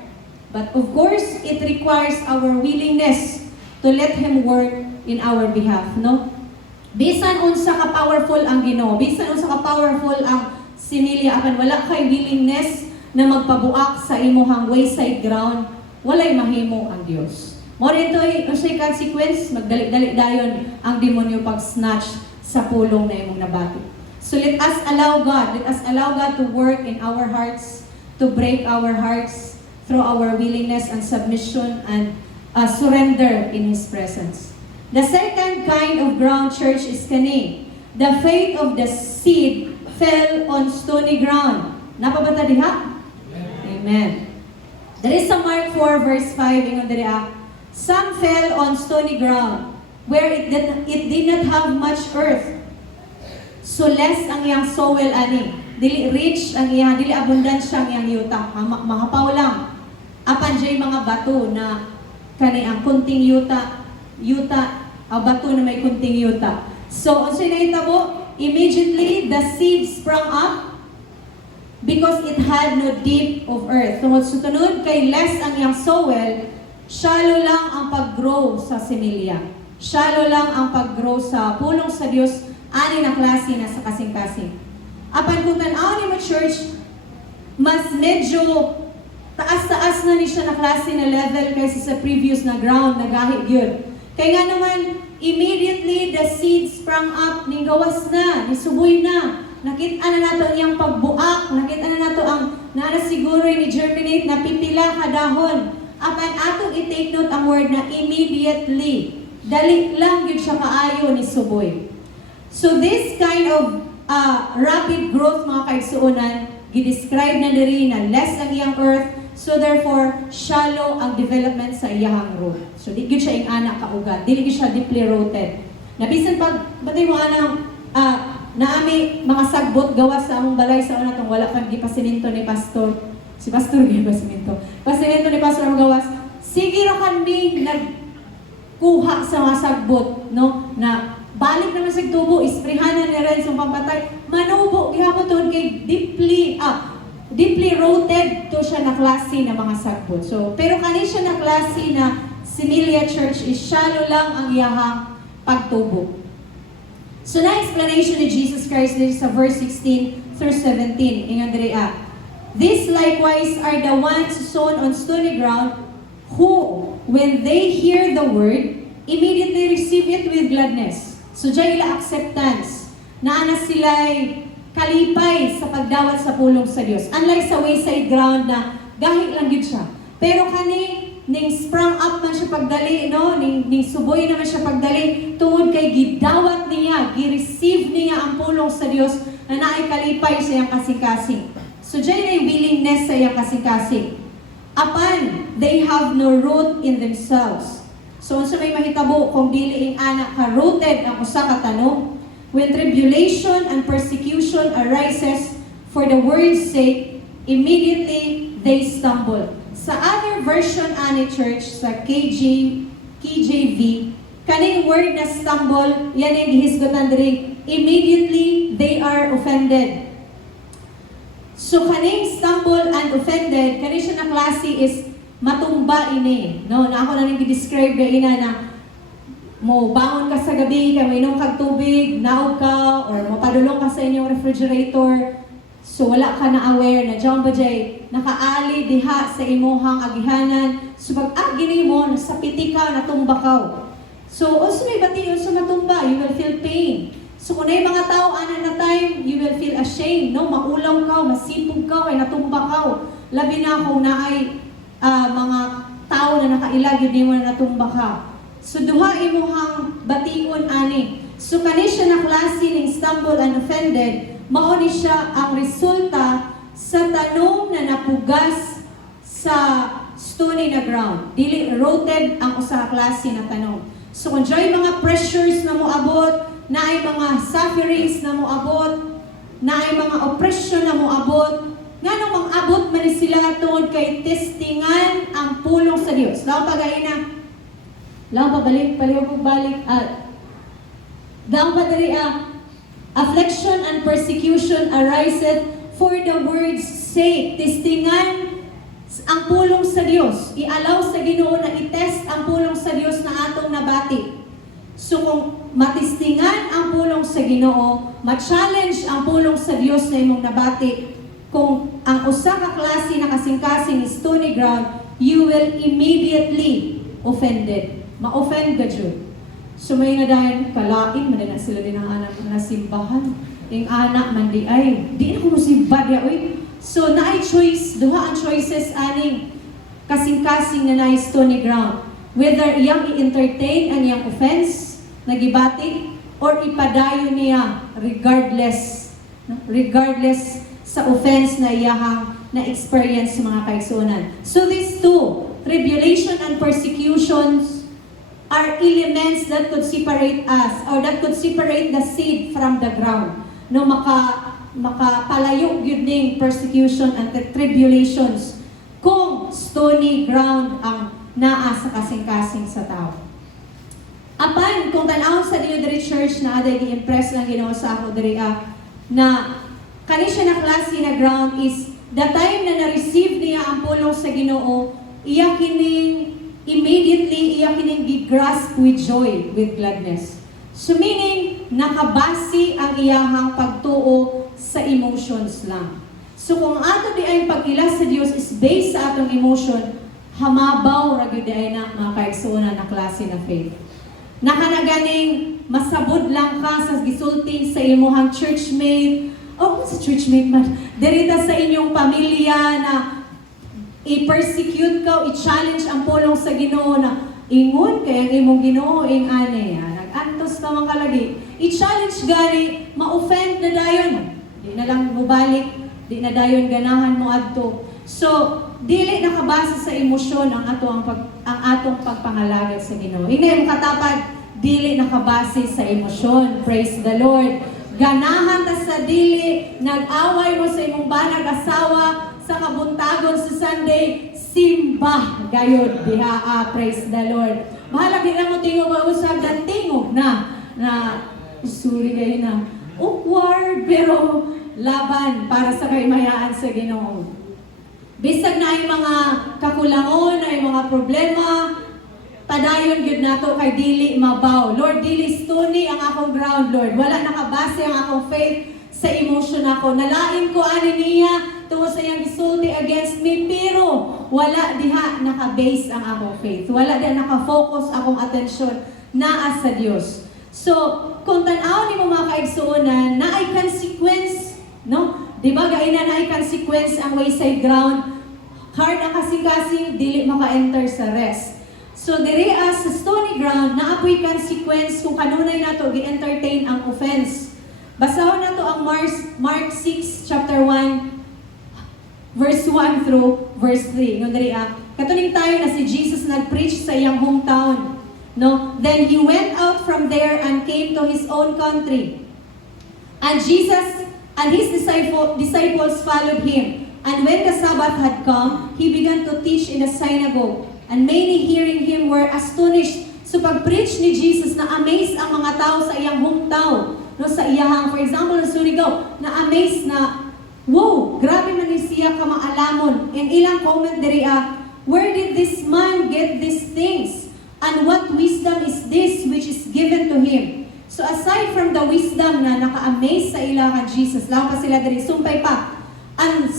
But of course, it requires our willingness to let Him work in our behalf, no? Bisan unsa ka powerful ang Ginoo, bisan unsa ka powerful ang similya, apan wala kay willingness na magpabuak sa imuhang wayside ground, walay mahimo ang Dios. Mo dito'y unsay consequence, magdali-dali dayon ang demonyo pag-snatch sa pulong na imong nabati. So let us allow God to work in our hearts, to break our hearts through our willingness and submission and surrender in His presence. The second kind of ground, church, is kani. The faith of the seed fell on stony ground. Napabata diha? Amen. There is a Mark 4 verse 5 ingon diri some fell on stony ground where it did not have much earth. So less ang iyang soil ani. Dili rich ang iyang, dili abundant siya ang iyang yuta. Mahapaw lang. Apan jay mga bato na kani ang kunting yuta, bato na may kunting yuta. So, unsay nahitabo? Immediately, the seed sprang up because it had no deep of earth. Tungod sa tunod, kay less ang iyang soil, shallow lang ang pag-grow sa similya. Shallow lang ang pag-grow sa pulong sa Dios ani na klase na sa kasing-kasing. Apan kung tan-aw ni mo church, mas medyo taas-taas na ni siya na klase na level kaysa sa previous na ground na gahit yun. Kaya nga naman, immediately the seed sprang up, ning gawas na, nisuboy na. Nakita na nato iyang pagbuak, nakita na nato ang siguro ni germinate na pipila ka dahon. Apan atong i-take note ang word na immediately. Dali lang yun siya kaayo ni suboy. So this kind of rapid growth mga kaigsuunan, gidescribe na diri na less ang iyang earth, so therefore shallow ang development sa iyang root. So di gyud siya ing anak kaugat, dili gyud siya deeply rooted. Nabisan pag batay mo anang naami mga sagbot gawas sa among balay sa una tong wala pang gipasiminto ni pastor. Si pastor gipasiminto. Pasiminto ni pastor ang gawas. Sige ra kami nagkuha sa mga sagbot, no? Na balik naman sa tubo, isprehanan ni Renz yung pampatay. Manubo, gihamoton kay deeply rooted to siya na klase na mga sagbot. So, pero kani siya na klase na Similia Church is shallow lang ang iyahang pagtubo. So, na explanation ni Jesus Christ dito sa verse 16 through 17. Ingon diri These likewise are the ones sown on stony ground, who, when they hear the word, immediately receive it with gladness. So, dyan ila acceptance. Naana sila'y kalipay sa pagdawat sa pulong sa Dios. Unlike sa wayside ground na gahit lang yun siya. Pero kani, ning sprung up man siya pagdali, no? Ning suboy naman siya pagdali, tungod kay gidawat niya, gi-receive niya ang pulong sa Dios na naay kalipay sa iyang kasing-kasing. So, dyan ay willingness sa iyang kasing-kasing. Apan, they have no root in themselves. So, unsa may mahitabo kung dili ing anak ka rooted ang usa ka tanong? When tribulation and persecution arises for the word's sake, immediately they stumble. Sa other version ani church, sa KJV, kaning word na stumble, yan ang gihisgotan diri, immediately they are offended. So kaning stumble and offended, kani siya na klase is matumba ini, no? Na ako na nang i-describe ga ina na mo bangon ka sa gabi, kay mainom kag tubig, naog ka, or mapadulong ka sa inyong refrigerator, so wala ka na aware na diyan ba jay nakaali diha sa imuhang agihanan, so pag gini mo, nasapiti ka, natumba ka. So also may bati sa matumba, you will feel pain. So kung na mga tao ana na time, you will feel ashamed, no? Maulaw ka, masipog ka, ay natumba ka. Labi na kung naay mga tao na nakailag, hindi mo na natumba ka. So, duha imuhang bation ani. So, kani siya na klase ng stumble and offended, mao ni siya ang resulta sa tanong na napugas sa stony na ground. Dili rooted ang usa ka klase na tanong. So, kung dyan mga pressures na mo abot, na ay mga sufferings na mo abot, na ay mga oppression na mo abot, nga nung mag-abot man sila tungod kay testingan ang pulong sa Dios. Laong pag-aina. Laong pabalik, palihog balik. Laong padari affliction and persecution ariseth for the word's sake. Testingan ang pulong sa Dios. I-allow sa Ginoo na i-test ang pulong sa Dios na atong nabati. So kung matistingan ang pulong sa Ginoo, ma-challenge ang pulong sa Dios na imong nabati, kung ang usa ka klase na kasing-kasing is stony ground, you will immediately offended. Ma-offend ka dyan. So may nga dahil, kalain, man na sila din ang anak na simbahan. Yung anak man di ay, di na ko simba di ay. So na ay choice, duha ang choices aning kasing-kasing na na stony ground. Whether iyang i-entertain ang iyang offense, nagibati, or ipadayo niya regardless. No? Regardless sa offense na iyahang na-experience sa mga kaigsunan. So these two, tribulation and persecutions, are elements that could separate us, or that could separate the seed from the ground. No, makapalayo yun ning persecution and the tribulations kung stony ground ang naa sa kasing-kasing sa tao. Apan, kung tanaw sa Dio Diri Church na aday gi-impress lang Ginoo sa ako diri na kani siya na klase na ground is the time na na-receive niya ang pulong sa Ginoo, iya kining kining gigrasp with joy, with gladness. So meaning, nakabasi ang iyahang pagtuo sa emotions lang. So kung ato di ay pagkila sa Dios is based sa atong emotion, hamabaw ra gyud di ay na mga kaigsuonan na klase na faith. Nakanaganing masabod lang ka sa gisulti sa imuhang churchmate, o sa churchmate man, derita sa inyong pamilya na i-persecute ka, i-challenge ang pulong sa Ginoo na ingon kay ang imong Ginoo ing ane, nag-antos ka man kalagi. I-challenge gani, ma-offend na dayon. Di na lang mubalik, di na dayon ganahan mo adto. So, dili nakabase sa emosyon ang atong pagpangalagat sa Ginoo. Hindi mo katapad, dili nakabase sa emosyon. Praise the Lord. Ganahan ta sa dili, nag-away mo sa imong banag asawa, sa kabuntagon sa Sunday, simba gayud diha. Praise the Lord. Mahala gid mo tingog usab dan tingog na sorry kayo na awkward pero laban para sa kaymayaan sa Ginoo. Bisag na ay mga kakulangon, ay mga problema, padayon gyud nato kay dili mabaw. Lord, dili stony ang akong ground, Lord. Wala nakabase ang akong faith sa emotion ako. Nalain ko ani niya tungod sa iyang gisulti against me, pero wala diha naka-base ang akong faith. Wala diha naka-focus akong atensyon naa sa Dios. So, kung tan-aw nimo mga kaigsuonan, na ay consequence, no? Di ba gaina na ay consequence ang wayside ground? Hard ang kasing-kasing, dili maka-enter sa rest. So, diri as sa stony ground, naapoy consequence kung kanunay nato gi-entertain ang offense. Basahon nato ang Mark 6, chapter 1, verse 1 through verse 3. No, diri katuning tayo na si Jesus nag-preach sa iyang hometown. No? Then he went out from there and came to his own country. And Jesus and his disciples followed him. And when the Sabbath had come, he began to teach in the synagogue. And many hearing him were astonished. So pag-preach ni Jesus, na-amaze ang mga tao sa iyang hometown. No, sa iyahang, for example, sa Surigao, na-amaze na, wow, grabe man ni siya kamaalamon. And ilang comment diri where did this man get these things? And what wisdom is this which is given to him? So aside from the wisdom na naka-amaze sa ilahan Jesus, lang pa sila diri, sumpay pa. And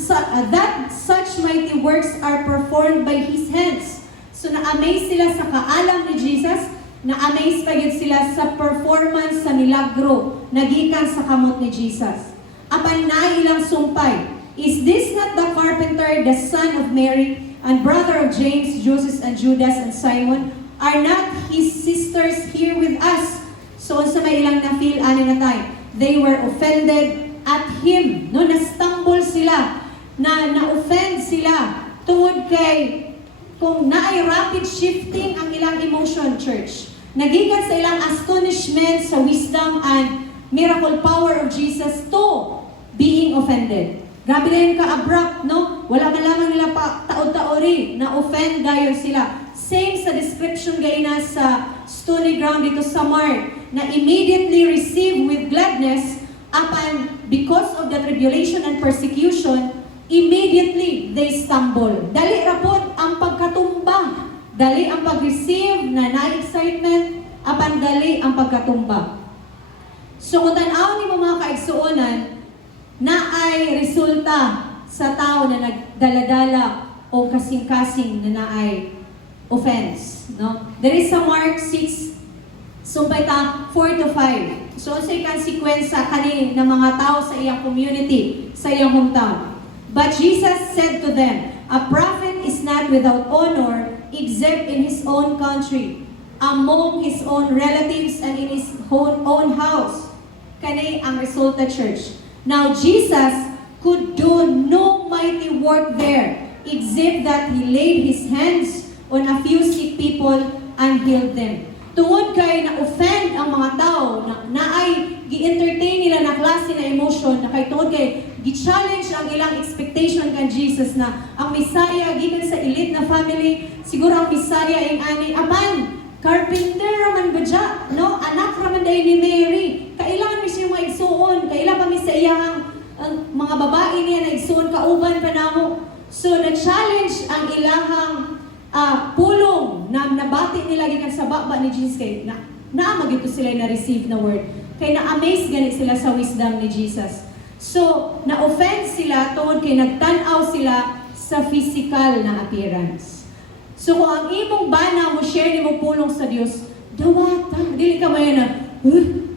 that such mighty works are performed by his hands. So na-amaze sila sa kaalam ni Jesus, na-amaze pa yun sila sa performance sa milagro na gikan sa kamot ni Jesus. Apan na ilang sumpay, is this not the carpenter, the son of Mary, and brother of James, Joseph, and Judas, and Simon? Are not his sisters here with us? So sa may ilang na-feel, ani na tayo, they were offended at him. No, na-stumble sila, na-offend sila, tungod kay, kung naay rapid shifting ang ilang emotion, church. Nagikan sa ilang astonishment sa wisdom and miracle power of Jesus to being offended. Grabe na yun ka-abrupt, no? Wala man lamang nila pa taod-taori, na-offend gayon sila. Same sa description gayna sa stony ground dito sa Mark, na immediately receive with gladness, upon because of the tribulation and persecution, immediately they stumble. Dali rapod ang pagkatumba. Dali ang pag-receive na na-excitement, apan dali ang pagkatumba. So kung tanaw ni mga kaigsuonan, na ay resulta sa tao na nagdaladala o kasing-kasing na naay offense. No? There is sa Mark 6, sumpay ta 4 to 5. So say consequence sa kani ng mga tao sa iyang community, sa iyang hometown. But Jesus said to them, a prophet is not without honor except in his own country, among his own relatives, and in his own house. Kani ang resulta, church. Now Jesus could do no mighty work there, except that he laid his hands on a few sick people and healed them. Tungod kay na-offend ang mga tao, na ay gi-entertain nila na klase na emotion, na kay tungod kay gi-challenge ang ilang expectation kan Jesus na ang Messiah gikan sa elite na family, siguro ang Messiah ing ani apan carpenter raman badya, no? Anak raman day ni Mary. Kailangan mi siya maigsuon, kailangan pa mi sa iyang mga babae niya na igsuon kauban pa namo. So na-challenge ang ilahang pulong na nabati nila gikan sa baba ni Jesus kay naamag ito sila na receive na word. Kay na-amaze ganit sila sa wisdom ni Jesus. So, na-offend sila tungod kay nagtanaw sila sa physical na appearance. So, kung ang imong bana mo share ni mo pulong sa Dios, dawata, dili ka mayon na,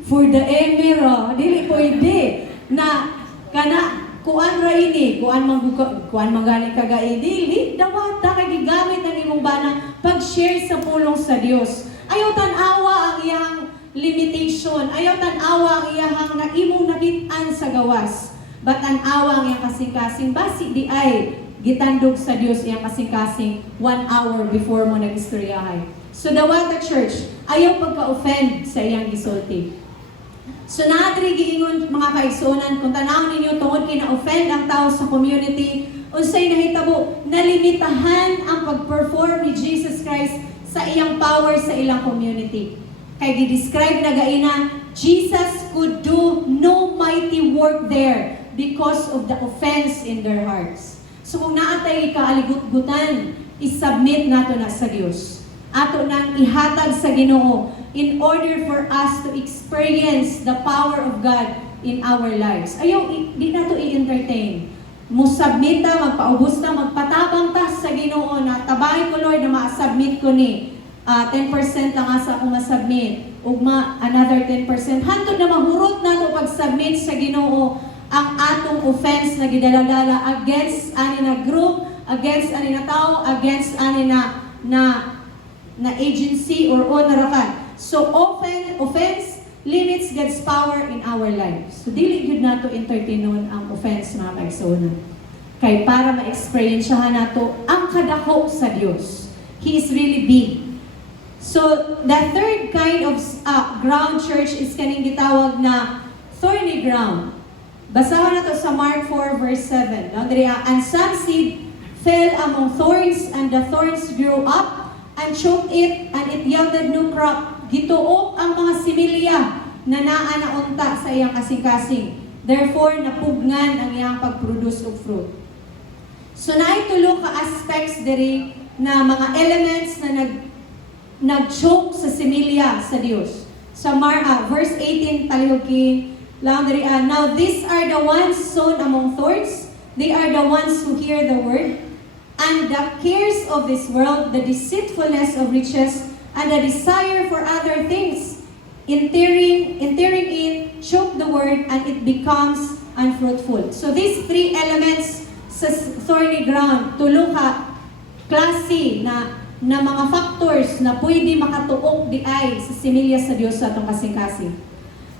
for the emera, dili pwede na kana kuan ra ini, kuan mangani kagay dili, dawata kay gigamit ang imong bana pag-share sa pulong sa Dios. Ayaw tan-awa ang iyang limitation. Ayaw tan-awa ang iyahang na imong nakitaan sa gawas. But tan-awa ang iyang kasing-kasing. Basi di ay gitandog sa Dios iyang kasing-kasing 1 hour before mo nag-istoryahay. So dawata church, ayaw pagka-offend sa iyang gisulti. So naatri giingon mga kaigsuonan, kung tanaw ninyo tungod kay na-offend ang tao sa community, unsay nahitabo, nalimitahan ang pag-perform ni Jesus Christ sa iyang power sa ilang community. Kay gi-describe na gaina, Jesus could do no mighty work there because of the offense in their hearts. So kung naatay kaaligut-gutan, isubmit nato na sa Dios. Ato nang ihatag sa Ginoo in order for us to experience the power of God in our lives. Ayaw, di nato i-entertain. Musubmita, magpaubos na, magpatabang ta sa Ginoo na tabahin ko Lord na ma-submit ko ni. 10% lang asa akong masubmit. Ugma, another 10%. Hantod na mahurot na ito pag-submit sa Ginoo ang atong offense na gidaladala against ani na group, against ani na tao, against ani na agency or onarakan. So, offense limits God's power in our lives. So, dili yun na ito entertainon ang offense mga kaigsuonan. Kay para ma-experiensyahan na ito ang kadako sa Diyos. He is really big. So, the third kind of ground church is kaning gitawag na thorny ground. Basahan na to sa Mark 4 verse 7. And some seed fell among thorns, and the thorns grew up and choked it, and it yielded no crop. Gituok ang mga similya na naa na unta sa iyang kasing-kasing. Therefore, napugnan ang iyang pag-produce of fruit. So, naitulo ka aspects diri na mga elements na nag-choke sa similya sa Dios. Sa verse 18, talihugin lang diri. Now these are the ones sown among thorns. They are the ones who hear the word. And the cares of this world, the deceitfulness of riches, and the desire for other things, entering in, choke the word, and it becomes unfruitful. So these three elements sa thorny ground, tulo ka klase na mga factors na pwede makatuok di ay sa similya sa Diyos sa atong kasing-kasing.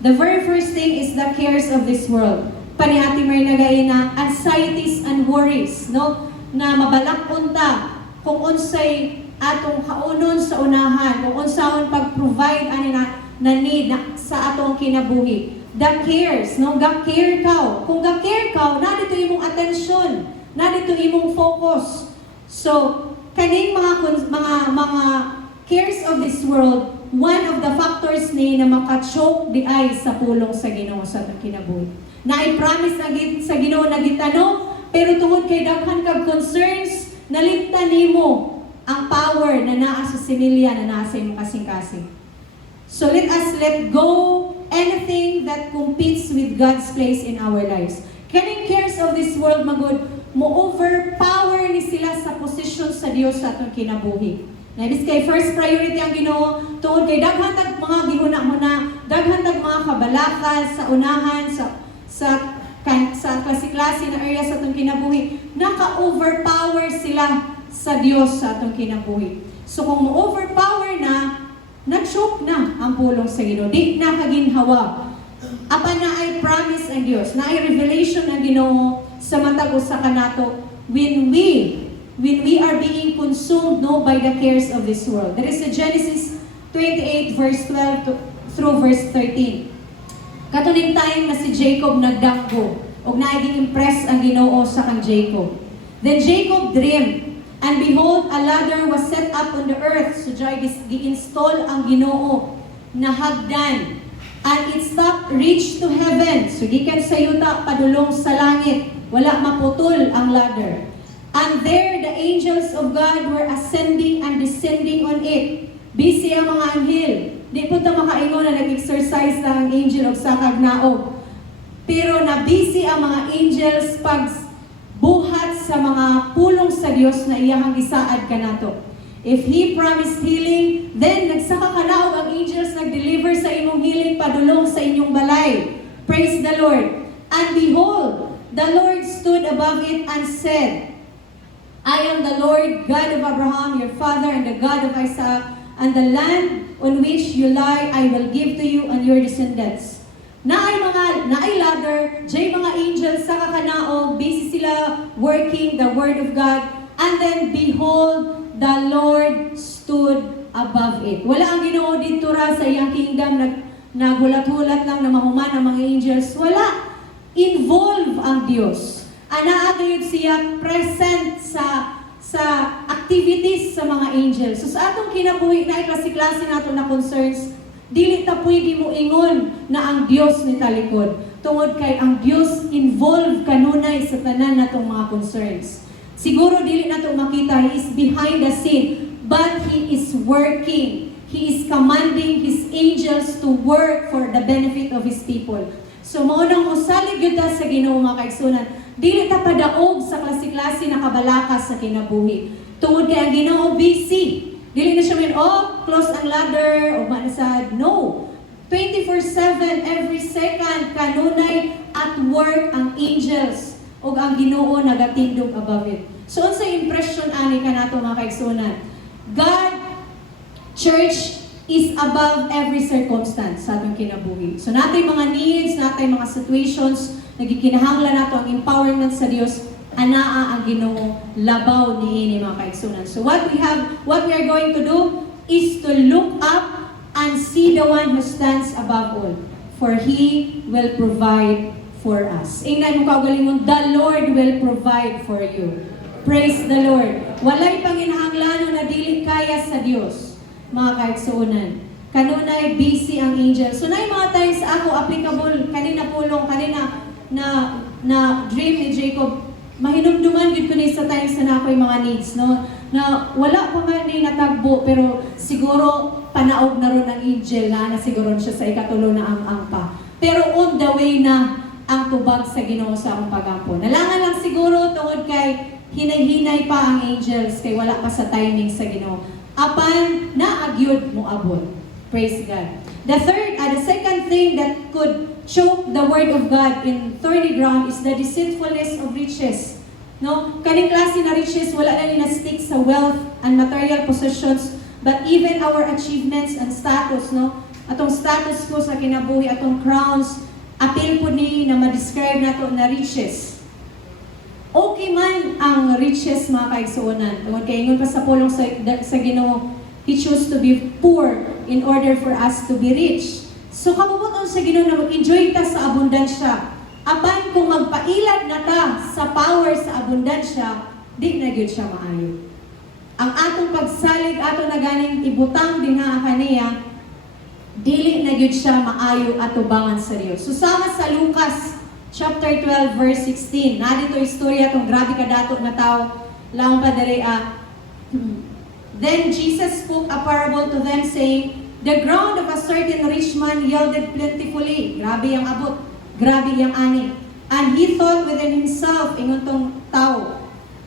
The very first thing is the cares of this world. Paniati may nagay na anxieties and worries, no? Na mabalak unta kung unsay atong kaunon sa unahan, kung unsaon pag-provide ani na need sa atong kinabuhi. The cares, no? Ga-care ka. Kung ga-care ka, na dito imong atensyon, na dito imong focus. So, kaning mga cares of this world, one of the factors ni na makachoke di ay sa pulong sa Ginoo sa atong kinabuhi. Na i-promise sa Ginoo na gitano, pero tungod kay daghan kag concerns, nalimtan nimo ang power na naa sa similya na naa sa imong kasing-kasing. So let us let go anything that competes with God's place in our lives. Kaning cares of this world magud mo-overpower ni sila sa posisyon sa Dios sa atong kinabuhi. Nabis kay first priority ang Ginoo, tungod kay daghan tag mga gihuna-huna, daghan tag mga kabalakan sa unahan, sa klase-klase na area sa atong kinabuhi, naka-overpower sila sa Dios sa atong kinabuhi. So kung mo-overpower na, nag-choke na ang pulong sa Ginoo. Di na kaginhawa. Apa na ay promise ang Dios, na ay revelation ang Ginoo sa matag usa kanato when we are being consumed by the cares of this world. There is a Genesis 28 verse 12 through verse 13. Katuning time na si Jacob nagdakgo og naiging impress ang Ginoo sa kang Jacob. Then Jacob dreamed, and behold, a ladder was set up on the earth. So gi-install ang Ginoo na hagdan, and its top reached to heaven. So gikan sa yuta padulong sa langit, wala maputol ang ladder. And there the angels of God were ascending and descending on it. Busy ang mga anghel. Di po ta makaingon na nag-exercise na ang angel og sakag naog. Pero na busy ang mga angels pag buhat sa mga pulong sa Dios na iyahang gisaad kanato. If He promised healing, then nagsaka kanaog ang angels nag-deliver sa imong healing padulong sa inyong balay. Praise the Lord. And behold, the Lord stood above it and said, I am the Lord, God of Abraham, your father, and the God of Isaac, and the land on which you lie, I will give to you and your descendants. Naay ladder, jay mga angels sa kakanaog, busy sila working the word of God, and then behold, the Lord stood above it. Wala ang Ginoo dito ra sa iyang kingdom, naghulat-hulat lang na mahuman ang mga angels. Wala. Involve ang Dios. Anaagayod siya present sa activities sa mga angels. So sa atong kinabuhi na klase-klase nato na concerns, dili ta pwede mo ingon na ang Dios ni talikod. Tungod kay ang Dios involved kanunay sa tanan natong mga concerns. Siguro dili nato makita, He is behind the scene, but He is working. He is commanding His angels to work for the benefit of His people. So maunang musalig yun ta sa Ginoo mga kaigsunan. Dili ta padaog sa klase-klase na kabalakas sa kinabuhi. Tungod kay ang Ginoo busy. Dili na siya close ang ladder, o manasad. No. 24/7, every second, kanunay at work ang angels. O ang Ginoo nagatindog above it. So, sa impression ani ka nato mga kaigsunan, God, church, is above every circumstance sa atong kinabuhi. So, natay mga needs, natay mga situations, nagikinahanglan nato ang empowerment sa Dios, anaa ang Ginoo labaw niini mga kaigsunan. So what we are going to do is to look up and see the one who stands above all, for He will provide for us. Ingnan mo kaugalingon, the Lord will provide for you. Praise the Lord. Walay panginahanglanon na dili kaya sa Dios, mga kaigsunan. Kanunay busy ang angel. So nay mga times ako applicable kanina pulong kanina na dream ni Jacob, mahinumduman gid ko ni sa times na ako'y mga needs, no? Na wala pa man ni natagbo, pero siguro panaog na ron ang angel na siguro siya sa ikatulo na ang pa. Pero on the way na ang tubag sa Ginoo sa akong pagampo. Nalangan lang siguro tungod kay hinay-hinay pa ang angels, kay wala pa sa timing sa Ginoo. Apan naagyod mo abot. Praise God. The second thing that could choke the word of God in thorny ground is the deceitfulness of riches. No? Kaning klase na riches, wala na stick sa wealth and material possessions, but even our achievements and status, no? Atong status ko sa kinabuhi, atong crowns, apil po ni na ma-describe nato na riches. Okay man ang riches mga kaigsuonan. Tungod kay ingon pa sa pulong sa Ginoo, He chose to be poor in order for us to be rich. So kabubuton sa Ginoo na mag-enjoy ta sa abundansya. Apan kung magpailad na ta sa power sa abundansya, di na gyud siya maayo. Ang atong pagsalig ato na ganing ibutang dinha kaniya, dili na gyud siya maayo atubangan sa Dios. Susama sa Lucas chapter 12 verse 16. Na dito istorya tong grabe kadato na tao. Laong pa dere Then Jesus spoke a parable to them saying, the ground of a certain rich man yielded plentifully. Grabe ang abot. Grabe ang ani. And he thought within himself, ingon tong tao,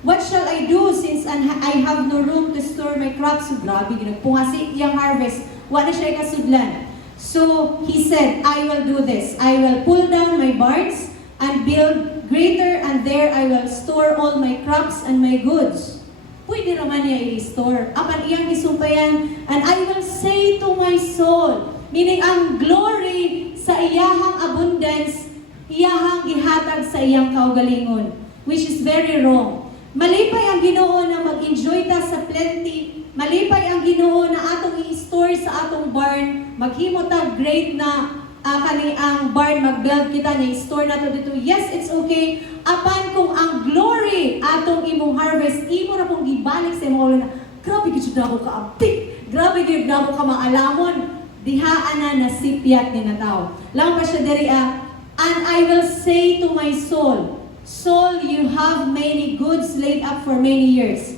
what shall I do since I have no room to store my crops? So, grabe, ginagpungasi yung harvest. Wala siya ikasudlan. So he said, I will do this. I will pull down my barns and build greater, and there I will store all my crops and my goods. Pwede naman niya i-store. Apan iyang isumpayan, and I will say to my soul, meaning ang glory sa iyahang abundance, iyahang gihatag sa iyang kaugalingon, which is very wrong. Malipay ang Ginoo na mag-enjoy ta sa plenty, malipay ang Ginoo na atong i-store sa atong barn, maghimo ta great na kani ang barn, mag-build kita niya, i-store na to dito. Yes, it's okay. Apan kung ang glory atong imong harvest, imo na pong gibalik sa imong ulo na, grabe gid jud ako kaapik, grabe gid ako ka maalamon, dihaan na nasipyat ni na tao. Lang pa siya diri and I will say to my soul, soul, you have many goods laid up for many years.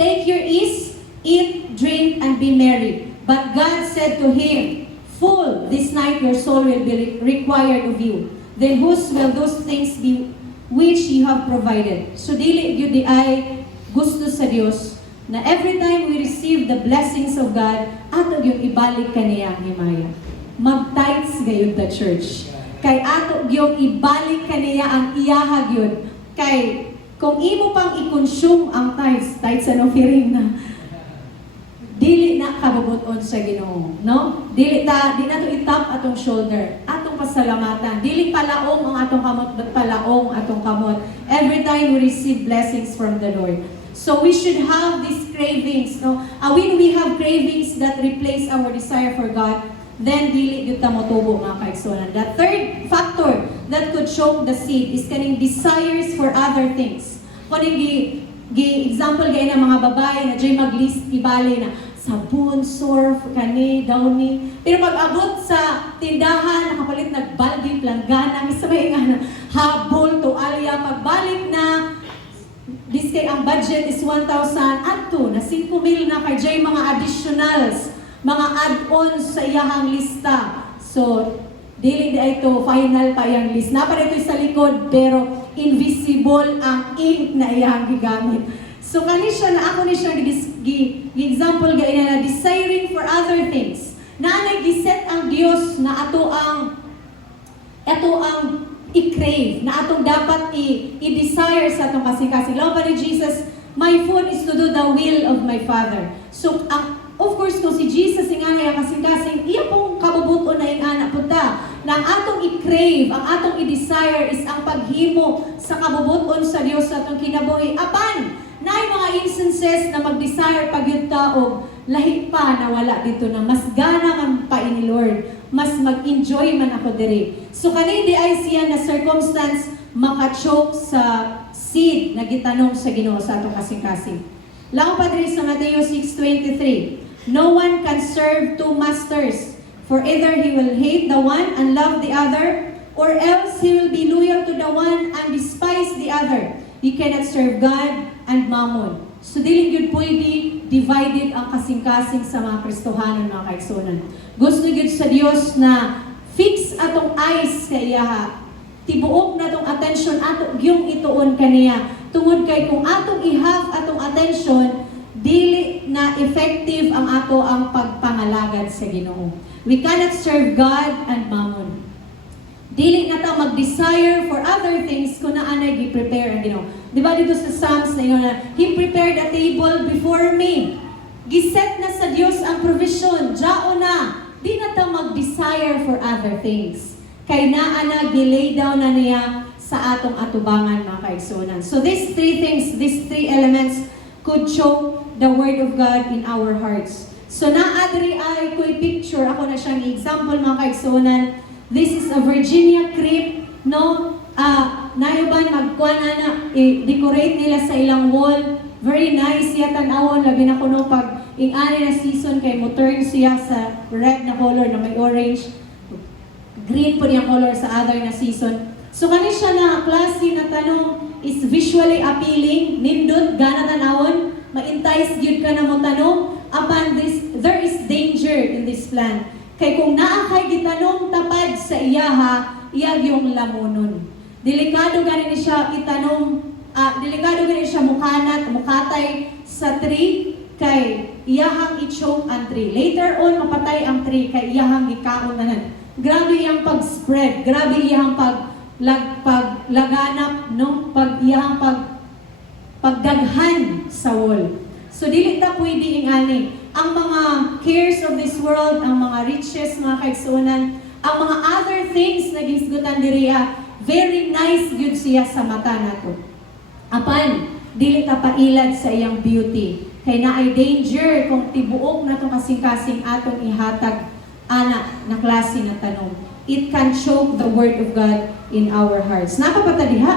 Take your ease, eat, drink, and be merry. But God said to him, Fool, this night your soul will be required of you. Then whose will those things be which you have provided? So dili yun di ay gusto sa Dios na every time we receive the blessings of God, ato yung ibalik kaniyang himaya. Mag-tithes gayud the church. Kay ato yung ibalik kaniya ang iyahag yun. Kay kung imo pang i-consume ang tithes ano hearing na, dili na kabubuton sa Ginoo, no? Di na to itap atong shoulder, atong pasalamatan. Dili palaong ang atong kamot, but palaong atong kamot. Every time we receive blessings from the Lord. So we should have these cravings, no? When we have cravings that replace our desire for God, then dili gyud ta motubo mga kaigsunan. The third factor that could choke the seed is kaning desires for other things. Kuning example gay na mga babae na dyan mag-list ibali na sabon, surf, kani, downy. Pero pag-abot sa tindahan, nakapalit nagbalgi, planggana, isa may nga na habol, tualya, pagbalik na, this kay ang budget is 1,000, at to, na 5,000 na kay mga additionals, mga add-ons sa iyahang lista. So, dili di ito, final pa yung list. Naparito sa likod, pero invisible ang ink na iyang gigamit. So kani siya na ako ni siya example gaya na desiring for other things. Na giset ang Dios na ato ang i-crave, na atong dapat i-desire sa atong kasing-kasing. Law pa ni Jesus, my food is to do the will of my Father. So of course kung si Jesus nga nga kasing-kasing, iya pong kabubuton na ingana punta na ang atong i-crave, ang atong i-desire is ang paghimo sa kabubuton sa Dios sa atong kinabuhi. Apan naay mga instances na mag-desire pag yung tao, lahi pa na wala dito na mas gana man pa ni Lord, mas mag-enjoy man ako diri. So kanindi ay siya na circumstance makachoke sa seed na gitanong sa Ginoo sa atong kasing-kasing. Lao pa diri sa Mateo 6:23. No one can serve two masters, for either he will hate the one and love the other, or else he will be loyal to the one and despise the other. You cannot serve God and mammon. So dili gyud pwede divided ang kasing-kasing sa mga Kristohanon mga kaigsunan. Gusto gyud sa Dios na fix atong eyes sa iya. Tibuok na tong attention ato gyung ituon kaniya. Tungod kay kung atong i-have atong attention, dili na effective ang ato ang pagpangalagad sa Ginoo. We cannot serve God and mammon. Dili na ta mag-desire for other things kung naanay gi-prepare ang Ginoo. Di ba dito sa Psalms na yun na, He prepared a table before me. Giset na sa Dios ang provision. Diao na. Di na ta mag-desire for other things. Kay naana, gilay down na niya sa atong atubangan mga kaigsunan. So these three things, these three elements could choke the Word of God in our hearts. So naadri ay ko'y picture, ako na siyang example mga kaigsunan. This is a Virginia crepe, no? Nayuban, magkuha na decorate nila sa ilang wall. Very nice siya tanawon, labi na kuno pag ing-ani na season kay mo turn siya sa red na color na may orange. Green po niyang color sa other na season. So kani siya na klase na tanong is visually appealing, nindot, gana tanawon, ma-entice gyud ka na mo tanong, upon this, there is danger in this plant. Kay kung naa kay gitanong tapad sa iyaha, iyag yung lamunon. Delikado ganin siya itanong, delikado ganin siya mukatay sa tree, kay iyahang i-choke ang tree. Later on, mapatay ang tree, kay iyahang ikaon na nan. Grabe iyang pag-spread, grabe iyang paglaganap, no? Iyahang pagdaghan sa wall. So, dili ta pwede ingani. Ang mga cares of this world, ang mga riches, mga kaigsunan, ang mga other things na gisgutan diriya, very nice gyud siya sa mata nato. Apan, dili ta pailad sa iyang beauty. Kay naay danger kung tibuok na itong kasing-kasing atong ihatag ana na klase na tanong. It can choke the Word of God in our hearts. Napapatadiha?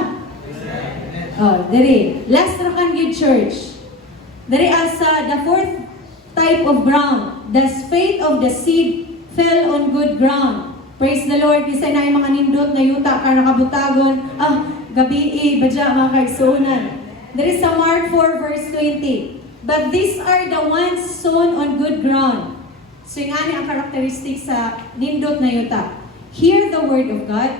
Oh, diri. Last ra kan gyud church. Diri asa the fourth type of ground. The faith of the seed fell on good ground. Praise the Lord. Isa na yung mga nindot na yuta ka nakabutagon. Gabi badya mga kaigsunan. There is sa Mark 4 verse 20. But these are the ones sown on good ground. So yung ani ang characteristics sa nindot na yuta. Hear the word of God,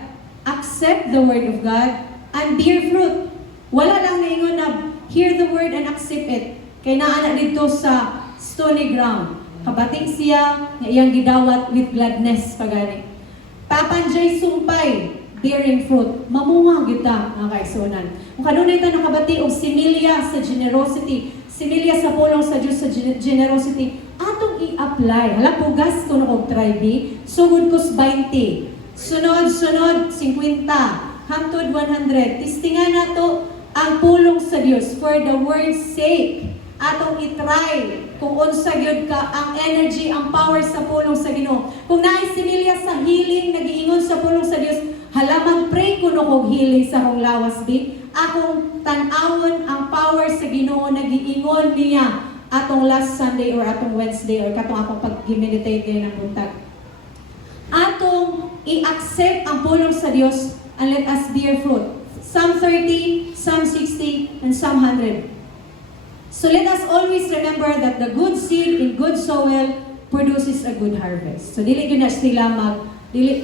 accept the word of God, and bear fruit. Wala lang naingon na hear the word and accept it. Kaya naana dito sa stony ground. Kabating siya na iyang gidawat with gladness pagani. Papanjay sumpay, bearing fruit. Mamunga kita mga kaigsunan. Kung kanunay ta nakabati og similya sa generosity, similya sa pulong sa Diyos sa generosity, atong i-apply. Hala, pugas ko na og tribe, sugod ko 20. Sunod, 50. Hantod 100. Tistingan nato ang pulong sa Diyos for the word's sake. Atong i-try kung unsa gyud ka ang energy, ang power sa pulong sa Ginoo. Kung naay similya sa healing, nagiingon sa pulong sa Dios, hala mag-pray kuno kog healing sa akong lawas bi. Akong tan-awon ang power sa Ginoo nagiingon niya atong last Sunday or atong Wednesday or katong akong pag-meditate din ng buntag. Atong i-accept ang pulong sa Dios and let us bear fruit. Psalm 30, Psalm 60, and Psalm 100. So let us always remember that the good seed in good soil produces a good harvest. So dili gyud na sila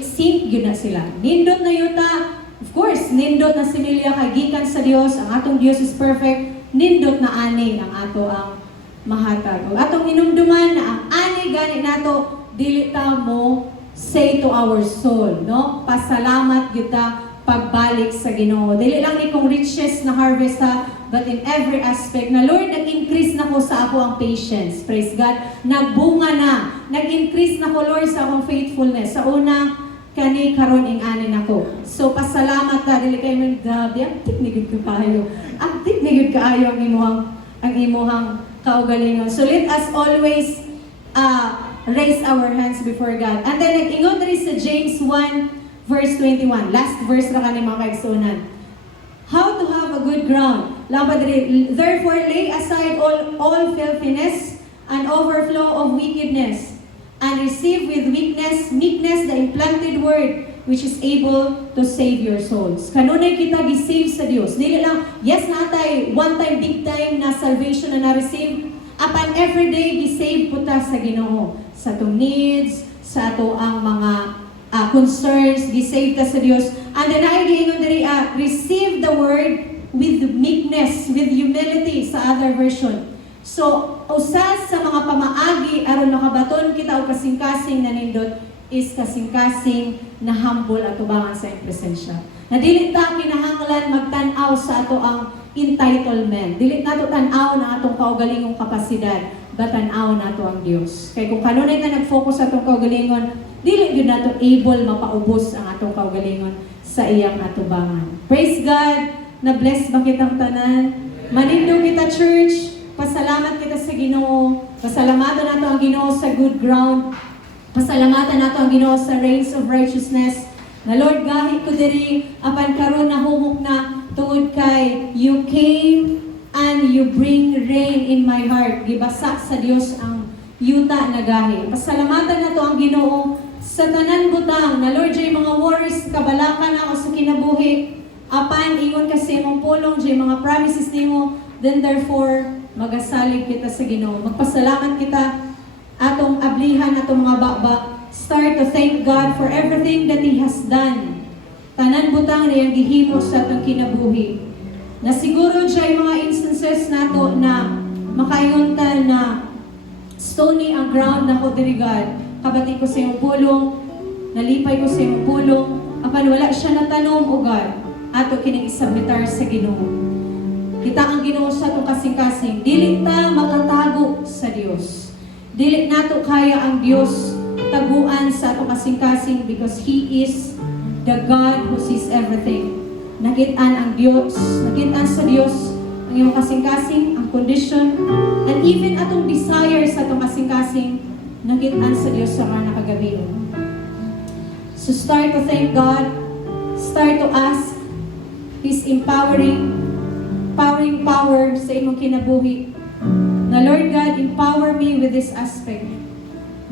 sink gyud na sila. Nindot na yuta, of course, nindot na similya kay gikan sa Dios, ang atong Dios is perfect. Nindot na ani ang ato ang mahatag. Ug atong inumduman na ang ani gani nato dili ta mo say to our soul, no? Pasalamat gyud ta pagbalik sa Ginoo. Dili lang ni kung riches na harvest ha, but in every aspect na Lord, nag-increase na ko sa ako ang patience. Praise God. Nagbunga na. Nag-increase na ko, Lord, sa akong faithfulness. Sa una, kani karon ing anin ako. So pasalamat ta dili kay man grabe ang tiknigid ko kaayo. Ang tiknigid kaayo ang imuhang kaugalingon. So let us always raise our hands before God. And then nag-ingon diri sa James 1 verse 21. Last verse ra kani mga kaigsunan. How to have a good ground. Therefore lay aside all filthiness and overflow of wickedness, and receive with meekness the implanted word, which is able to save your souls. Kanunay kita gi-save sa Dios. Dili lang, yes natay, one time, big time na salvation na na-receive. Upon every day, gi-save po ta sa Ginoo. Sa atong needs, sa ato ang mga concerns, gi-save ta sa Dios. And then ay giingon diri, receive the word with meekness, with humility sa other version. So, usas sa mga pamaagi aron makabaton kita og kasing-kasing na nindot is kasing-kasing na humble at tubangan sa iyang presensya. Na dili ta kinahanglan magtan-aw sa ato ang entitlement. Dili nato tan-aw na atong kaugalingong kapasidad, but tan-aw nato ang Dios. Kay kung kanunay ka nag-focus sa atong kaugalingon, dili gyud nato able mapaubos ang atong kaugalingon sa iyang atubangan. Praise God! Na-bless ba kitang tanan? Manindo kita, church. Pasalamat kita sa Ginoo. Pasalamatan nato ang Ginoo sa good ground. Pasalamatan nato ang Ginoo sa reins of righteousness. Na Lord, gahit ko diri apan karon na humok na tungod kay you came and you bring rain in my heart. Gibasa sa Dios ang yuta na gahi. Pasalamatan nato ang Ginoo sa tanan butang na Lord, jay mga worries kabalakan ako sa kinabuhi. Apan ingon kasi imong pulong jay mga promises nimo, then therefore magasalig kita sa Ginoo. Magpasalamat kita atong ablihan atong mga baba. Start to thank God for everything that He has done. Tanan butang na iyang gihimo sa atong kinabuhi. Na siguro jay mga instances nato na makaingon ta na stony ang ground na ko diri God. Kabati ko sa iyong pulong, nalipay ko sa iyong pulong, apan wala siya natanom o God. Ato kining isablitar sa Ginoo. Kita ang Ginoo sa atong kasing-kasing. Dili ta makatago sa Dios. Dili nato kaya ang Dios taguan sa atong kasing-kasing because He is the God who sees everything. Nakit-an ang Dios, nakit-an sa Dios ang iyong kasing-kasing, ang condition, and even atong desire sa atong kasing-kasing, nakit-an sa Dios sa mga kagabi. So start to thank God. Start to ask His empowering power sa imong kinabuhi. Na Lord God, empower me with this aspect.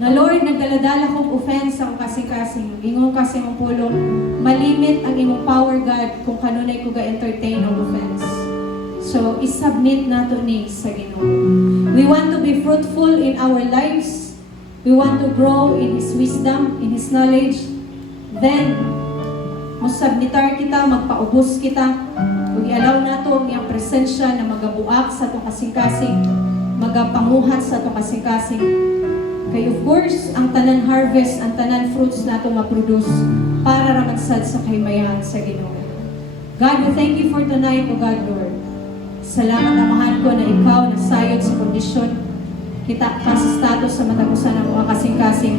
Na Lord, nagdaladala kong offense sa akong kasing-kasing. Ingon kasi mong pulong, malimit ang imong power, God, kung kanunay ko ga-entertain ang offense. So, isubmit nato ni sa Ginoo. We want to be fruitful in our lives. We want to grow in His wisdom, in His knowledge. Then, musubmitar kita, magpaubos kita. Kung i-allow nato ang iyang presensya na magabuak sa itong kasing-kasing, magapanguhat sa itong kasing-kasing. Kaya of course, ang tanan harvest, ang tanan fruits nato ma-produce para ramagsad sa kaymayan sa Ginoo. God, we thank you for tonight, O God, Lord. Salamat, Amahan ko, na ikaw nasayod sa kondisyon. Kita ka sa status sa matagusan ng mga kasing-kasing.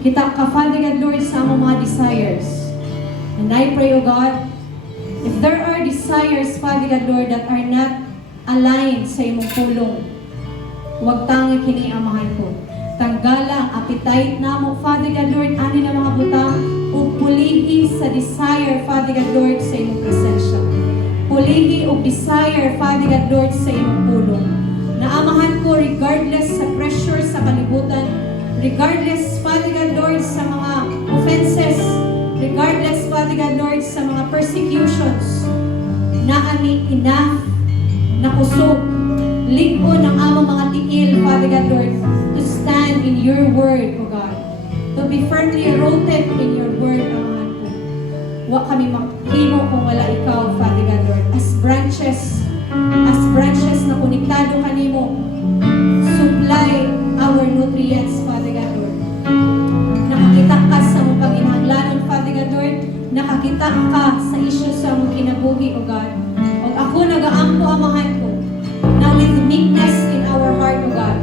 Kita ka, Father God, Lord, sa among mga desires. And I pray, O God, if there are desires, Father God, Lord, that are not aligned sa imong pulong, huwag tangi kini, Amahan ko. Tanggala ang appetite namo, Father God, Lord, ani na mga butang, o pulihi sa desire, Father God, Lord, sa imong presensya. Pulihi o desire, Father God, Lord, sa imong pulong. Naamahan ko, regardless sa pressure sa kalibutan, regardless, Father God, Lord, sa mga offenses, regardless, Father God, Lord, sa mga persecutions, na ani enough, na kusog, lingon ang among mga tiil, Father God, Lord, to stand in your word, O God. To be firmly rooted in your word, Amahan ko. Wa kami maghimo kung wala ikaw, Father God, Lord. As branches na konektado kanimo, supply our nutrients, Father God, Lord. Nakakita ka sa mong panginahanglanon, Father God, Lord. Nakakita ka sa issues sa mong kinabuhi, O God. O ako nagaampo, Amahan ko. Now with meekness in our heart, O God,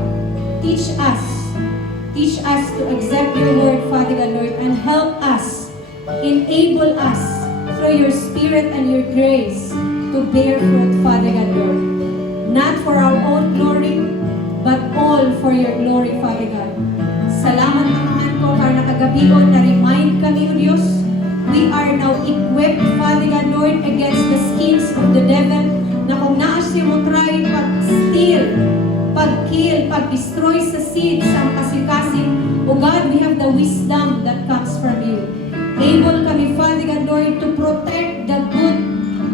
teach us to accept your word, Father God, Lord, and help us, enable us through your Spirit and your grace to bear fruit, Father God, Lord. Not for our own glory, but all for your glory, Father God. Salamat, Amahan ko, para nakagabion na remind kami, O Diyos, we are now equipped, Father God, Lord, against the schemes of the devil, na kung naas siya mo try pag-steal, pag-kill, pag-destroy sa seed, sa kasing-kasing. O God, we have the wisdom that comes from you. Able kami, Father God, Lord, to protect the good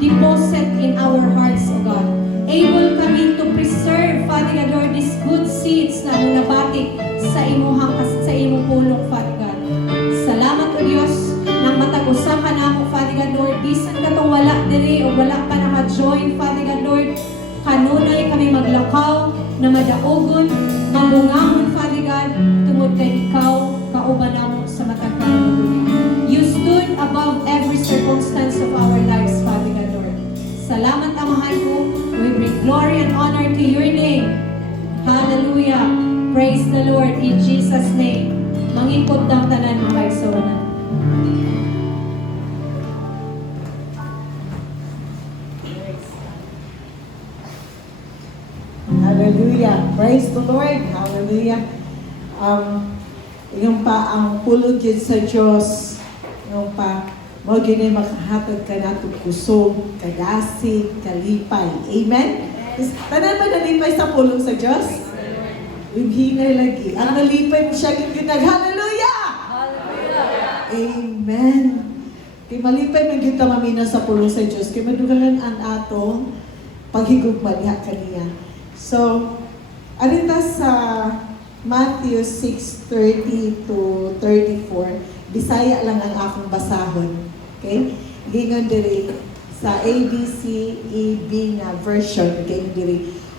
deposit in our hearts, O God. Able kami to preserve, Father God, Lord, these good seeds na nabati sa imong pulong, Father God. Salamat, O Diyos, nang matag-usa ka na ako, Father God, Lord. Bisan ka itong wala diri o wala ka naka-join, Father God, Lord. Kanunay kami maglakaw na madaogon, mabungahon, Father God, tungod kay ikaw, kauban mo sa matagkang dunia. You stood above every circumstance of our lives, Father God, Lord. Salamat, Amahan ko. We bring glory and honor to your name. Hallelujah. Praise the Lord in Jesus' name. Mangipod ng tanan, mga kaisonan. Hallelujah. Praise the Lord. Hallelujah. Yung pa ang pulog yun sa Diyos. Yung pa, mo yun makahatag ka nato kusog, kagasig, kalipay. Amen? Tanan ba nalipay sa pulong sa Diyos? Hinay lagi. Ang nalipay mo siya ginag. Hallelujah! Hallelujah! Amen. Kay malipay man kita mamina sa pulong sa Diyos. Kay madugalan ang atong paghigugma diha kaniya. So, arinta sa Matthew 6:30 to 34, Bisaya lang ang akong basahon. Okay? Gingon diri sa ABCEB na version, gingon diri.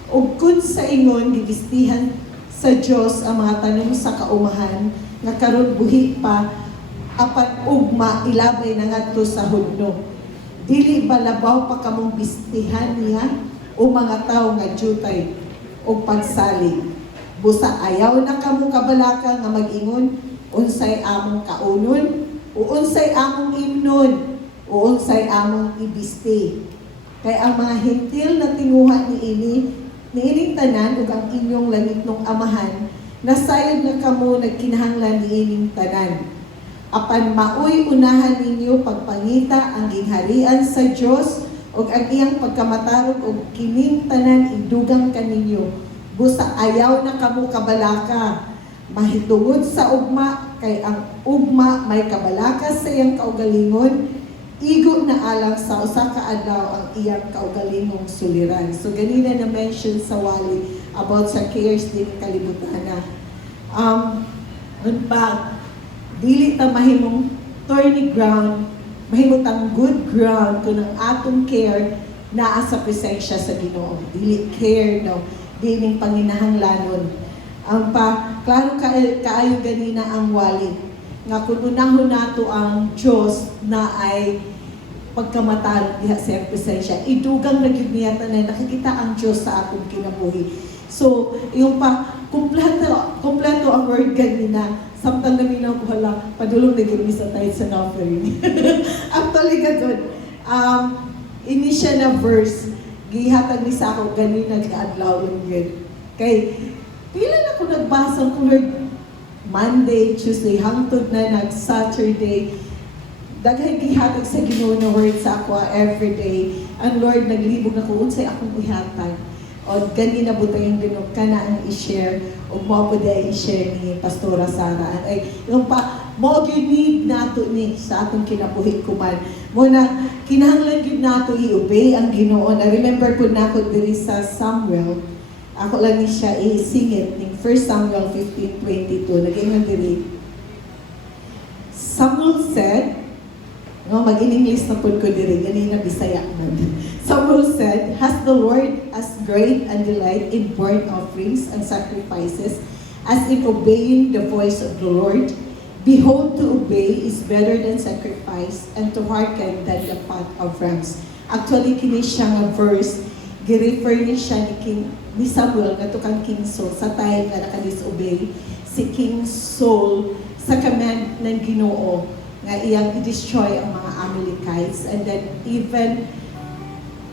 Ug kun sa ingon gibistihan sa Dios ang mga tanom sa kaumahan nga karon buhi pa apan ugma ilabay na ngadto sa hudno. Dili balabaw pa kamong bistihan niya o mga tao nga jutay o pagsalig. Busa ayaw na kamo kabalaka nga mag-ingon, unsay among kaunon, o unsay among imnon, o unsay among ibisti. Kay ang mga hintil na tinguha niining tanan ug ang inyong langitnong amahan, nasayod na kamo nagkinahanglan niining tanan. Apan maoy unahan ninyo pagpangita ang gingharian sa Dios ug ang iyang pagkamatarog ug kining tanan idugang kaninyo. Busa ayaw na kamo kabalaka. Mahitungod sa ugma kay ang ugma may kabalaka sa iyang kaugalingon. igo na alang sa usa ka adlaw ang iyang kaugalingong suliran. So ganina na mention sa wali about sa cares din kalibutan na. Ba, dili ta mahimong thorny ground, mahimutang good ground kung ang atong care naa sa presensya sa Ginoo. Dili care, no? Dining panginahanglanon. Ang klaro kaayo ganina ang wali. Nga kung unahon nato ang Diyos na ay pagkamatarong diha sa presensya. Idugang nagyud na nakikita ang Diyos sa atong kinabuhi. So, yung kompleto ang word ganina. Samtang naminaw ko hala, padulong na gini sa tithes and offering. Actually, ganun. Ini siya na verse, gihatag ni sa ako ganina kaadlaw yung yun. Kay, pila na ko nagbasa ko Lord, Monday, Tuesday, hangtod na nag-Saturday, daghay gihatag sa Ginoo na word sa ako everyday. Ang Lord, naglibog ako, unsay akong ihatag. O ganina buta yung Ginoo, kana ang i-share, o mo po day i-share ni Pastora Sara. Ay, yung pa, mo need nato ni sa atong kinabuhi kuman. Muna, kinahanglan yun nato i-obey ang Ginoo. Na-remember ko na ako diri sa Samuel, ako lang ni siya i-singit ng 1 Samuel 15:22. Nag-ingon diri. Samuel said, no, mag-in-English na po ko diri, ganina Bisaya man. Samuel said, "Has the Lord as great and delight in burnt offerings and sacrifices as in obeying the voice of the Lord? Behold, to obey is better than sacrifice, and to hearken than the fat of rams." Actually, kini siya nga verse, gi-refer ni siya ni Samuel nga kang King Saul sa time nga naka-disobey si King Saul sa command ng Ginoo nga iyang i-destroy ang mga Amalekites, and then even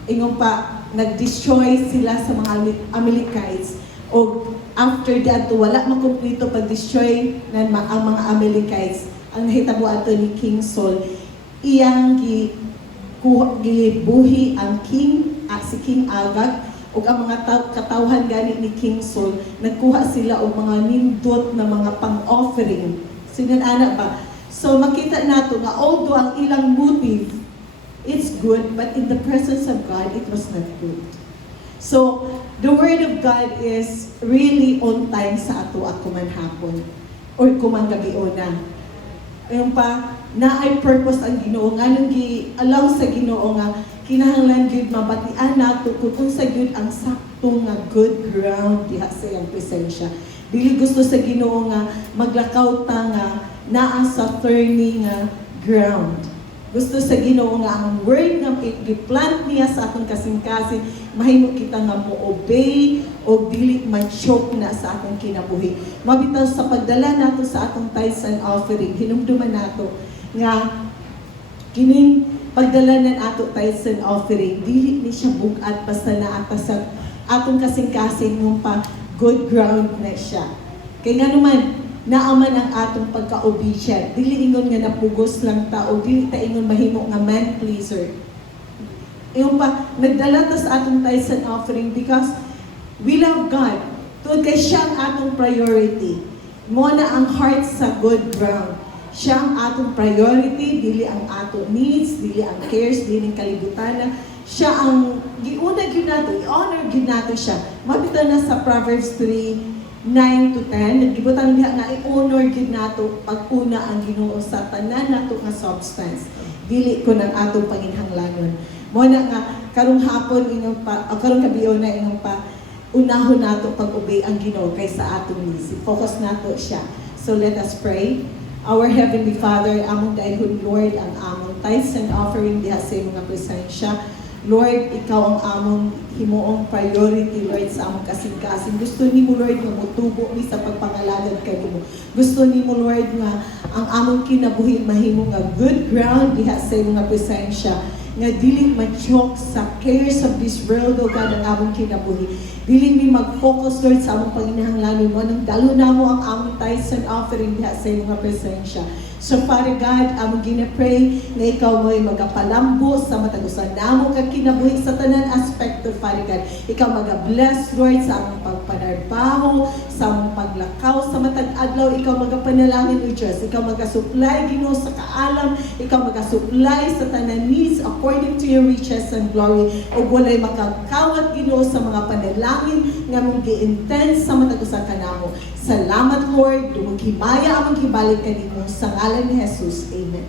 ingon pa nag-destroy sila sa mga Amalekites, o after that wala makumpleto pag-destroy ng ang mga Amalekites. Ang nahitabo ato ni King Saul, iyang gibuhi ang si King Agag ug ang mga katawhan gani ni King Saul, nagkuha sila og mga nindot na mga pang-offering. Sinan-ana ba? So makita nato nga although ang ilang motive, it's good, but in the presence of God, it was not good. So, the Word of God is really on time sa ato at kumanhapon or kumangabiuna. Ayun pa, na ay purpose ang Ginoo nga nung gi-allow sa Ginoo nga kinahanglan gyud mabatian nato kung sa gyud ang sakto nga good ground diha sa iyang presensya. Dili gusto sa Ginoo nga maglakaw ta nga naa sa thorny nga ground. Gusto sa Ginoo nga ang word nga i-plant niya sa atong kasing-kasing, mahimo kita nga mo-obey o dili ma-choke na sa atong kinabuhi. Mabitaw sa pagdala nato sa atong tithes and offering, hinumduman nato nga kining pagdala ng ato tithes and offering, dili ni siya bugat basta na ata sa atong kasing-kasing nung pa good ground na siya. Kaya nga naman, naaman ang atong pagka-obedient. Dili ingon nga napugos lang ta o dili ta ingon mahimo nga man pleaser. Yung pa, nagdala ta sa atong tithes and offering because we love God. Tungod kay siya ang atong priority. Mo na ang heart sa good ground. Siya ang atong priority, dili ang atong needs, dili ang cares, dili ang kalibutan. Siya ang giuna gyud nato, i-honor gyud nato siya. Mabitaw na sa Proverbs 3:9 to 10, nagibutang diha nga i-honor gyud nato pag-una ang Ginoo sa tanan nato nga substance. Dili ko ng atong panginhanglanon. Mo na nga karong hapon ingon pa, karong gabi na ingon pa, unahon nato pag-obey ang Ginoo kaysa atong needs. Focus nato siya. So let us pray. Our Heavenly Father, among daihon Lord ang among tithes and offering diha sa imong presensya. Lord, ikaw ang among himuong priority, Lord, sa among kasing-kasing. Gusto ni mo, Lord, nga mutubo ni sa pagpangalangan kanimo. Gusto ni mo, Lord, nga ang among kinabuhi mahimo nga good ground diha sa imong presensya. Nga dili ma-choke sa cares of this world, O God, ang among kinabuhi. Dili mi mag-focus, Lord, sa among panginahanglanon mo. Nang dalo na mo ang among tithes and offering diha sa imong presensya. So, Father God, among gina-pray na ikaw mo'y magapalambo sa matagusan namo kag kinabuhi sa tanan aspekto, Father God. Ikaw mag-bless, Lord, sa among pagpanarbaho, sa among paglakaw sa matag adlaw, ikaw magapanalangin o Diyos. Ikaw magasupply, Ginoo, sa kaalam. Ikaw magasupply sa tanan needs according to your riches and glory. O walay makakawat, Ginoo, sa mga panalangin nga mong gi-intend sa matag usa kanamo. Salamat, Lord. Dumagimaya among gibalik kanimo sa ngalan ni Jesus. Amen.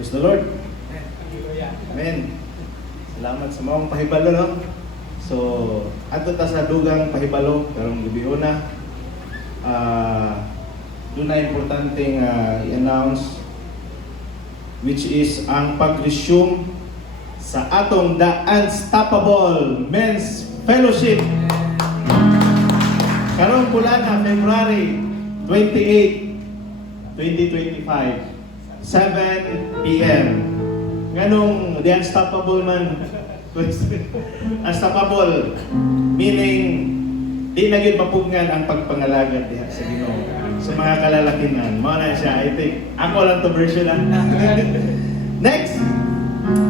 Praise the Lord. Amen. Salamat sa mga pahibalo, no? So, ato ta sa dugang pahibalo karong gabi una. Doon na importanteng i-announce which is ang pag-resume sa atong The Unstoppable Men's Fellowship. Karong pula na February 28, 2025. 7 p.m. Nganong The Unstoppable man. Unstoppable meaning di na gyud mapugnan ang pagpangalagat diha sa Ginoo sa mga kalalakihan. Mao na siya, I think. Ako lang to version na. Next,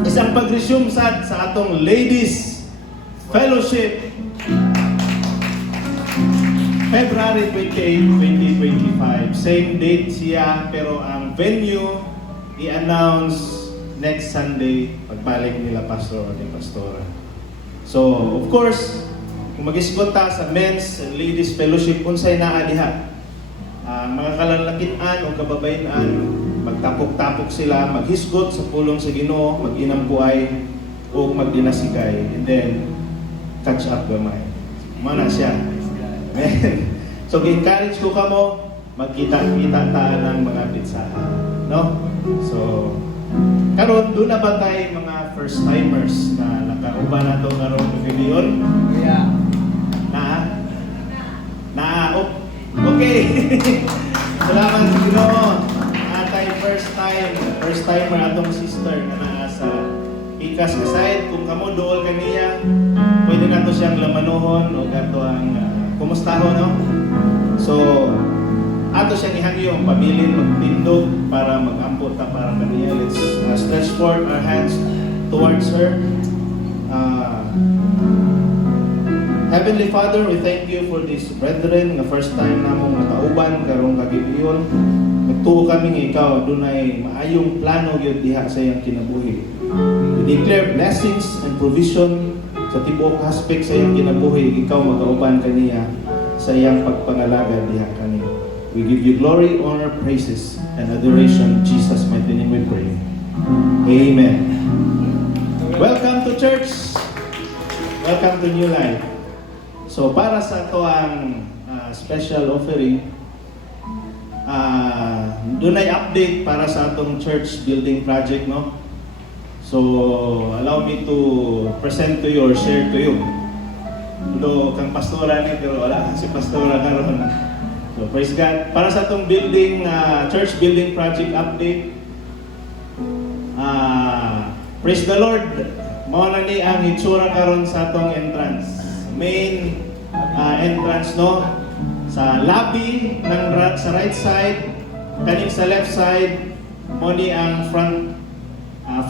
isang pag-resume sa atong Ladies Fellowship. February 28, 2025. Same date siya, pero ang venue i-announce next Sunday pagbalik nila pastor o ni pastora. So, of course, kung mag-isgot ta sa Men's and Ladies Fellowship, unsay naa diha. Mga kalalakian o kababayan, magtapok-tapok sila, maghisgot sa pulong sa Ginoo, mag-inampuay o magdinasigay, and then catch up gamay. Mana siya. Amen. So, encourage ko kamo, magkita-kita ta ng mga pitsahan. No? So, karon doon na ba tayo mga first-timers na nakauba na ito karon pavilion? Yeah. Okay. Salamat sa Ginoo. Atay first-timer atong sister na naa sa Ikas kasayad. Kung kamo dool kaniya, pwede na to siyang lamanuhon o gato ang kumustahon, no? So, ato siyang ihangyo ang pabilin magtindog para mag-ampot ta para kaniya. Let's stretch forth our hands towards her. Heavenly Father, we thank you for this brethren na first time namong nakauban karong kagibiyon. Nagtuo kami nga ikaw dunay maayong plano gyud diha sa iyang kinabuhi. We declare blessings and provision sa tibuok aspect sa iyang kinabuhi. Ikaw magauban kaniya sa iyang pagpangalaga diha kaniya. We give you glory, honor, praises, and adoration. In Jesus' mighty name we pray. Amen. Welcome to church. Welcome to New Life. So para sa ito ang special offering, doon ay update para sa atong church building project, no? So allow me to present to you or share to you. Dulo kang pastora ni, pero wala si pastora karon. So praise God. Para sa atong building, church building project update, praise the Lord. Mao na ni ang itsura karon sa atong entrance. Main entrance, no? Sa lobby ng sa right side, kaning sa left side, mo ni ang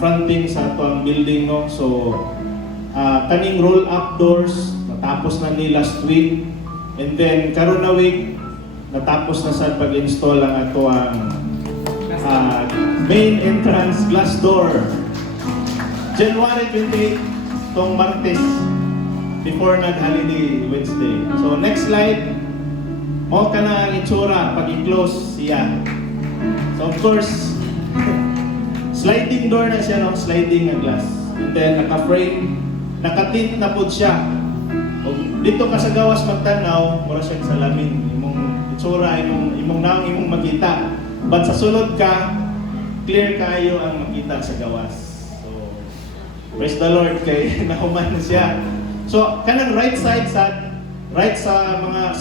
fronting sa atong building, no? So kaning roll up doors natapos na ni last week, and then karon na week natapos na sa pag-install ang ato ang main entrance glass door. January 28 tong Martes before nag-holiday Wednesday. So next slide, mo ka na ang itsura pag i-close siya. So of course, sliding door na siya, no? Sliding na glass. And then naka-frame, naka-tint na po siya. O, dito ka sa gawas magtanaw, mura siyang salamin. Imong itsura, imong makita. But sa sulod ka, clear kayo ang makita sa gawas. So, praise the Lord kay nahuman na siya. So, kanang right side sa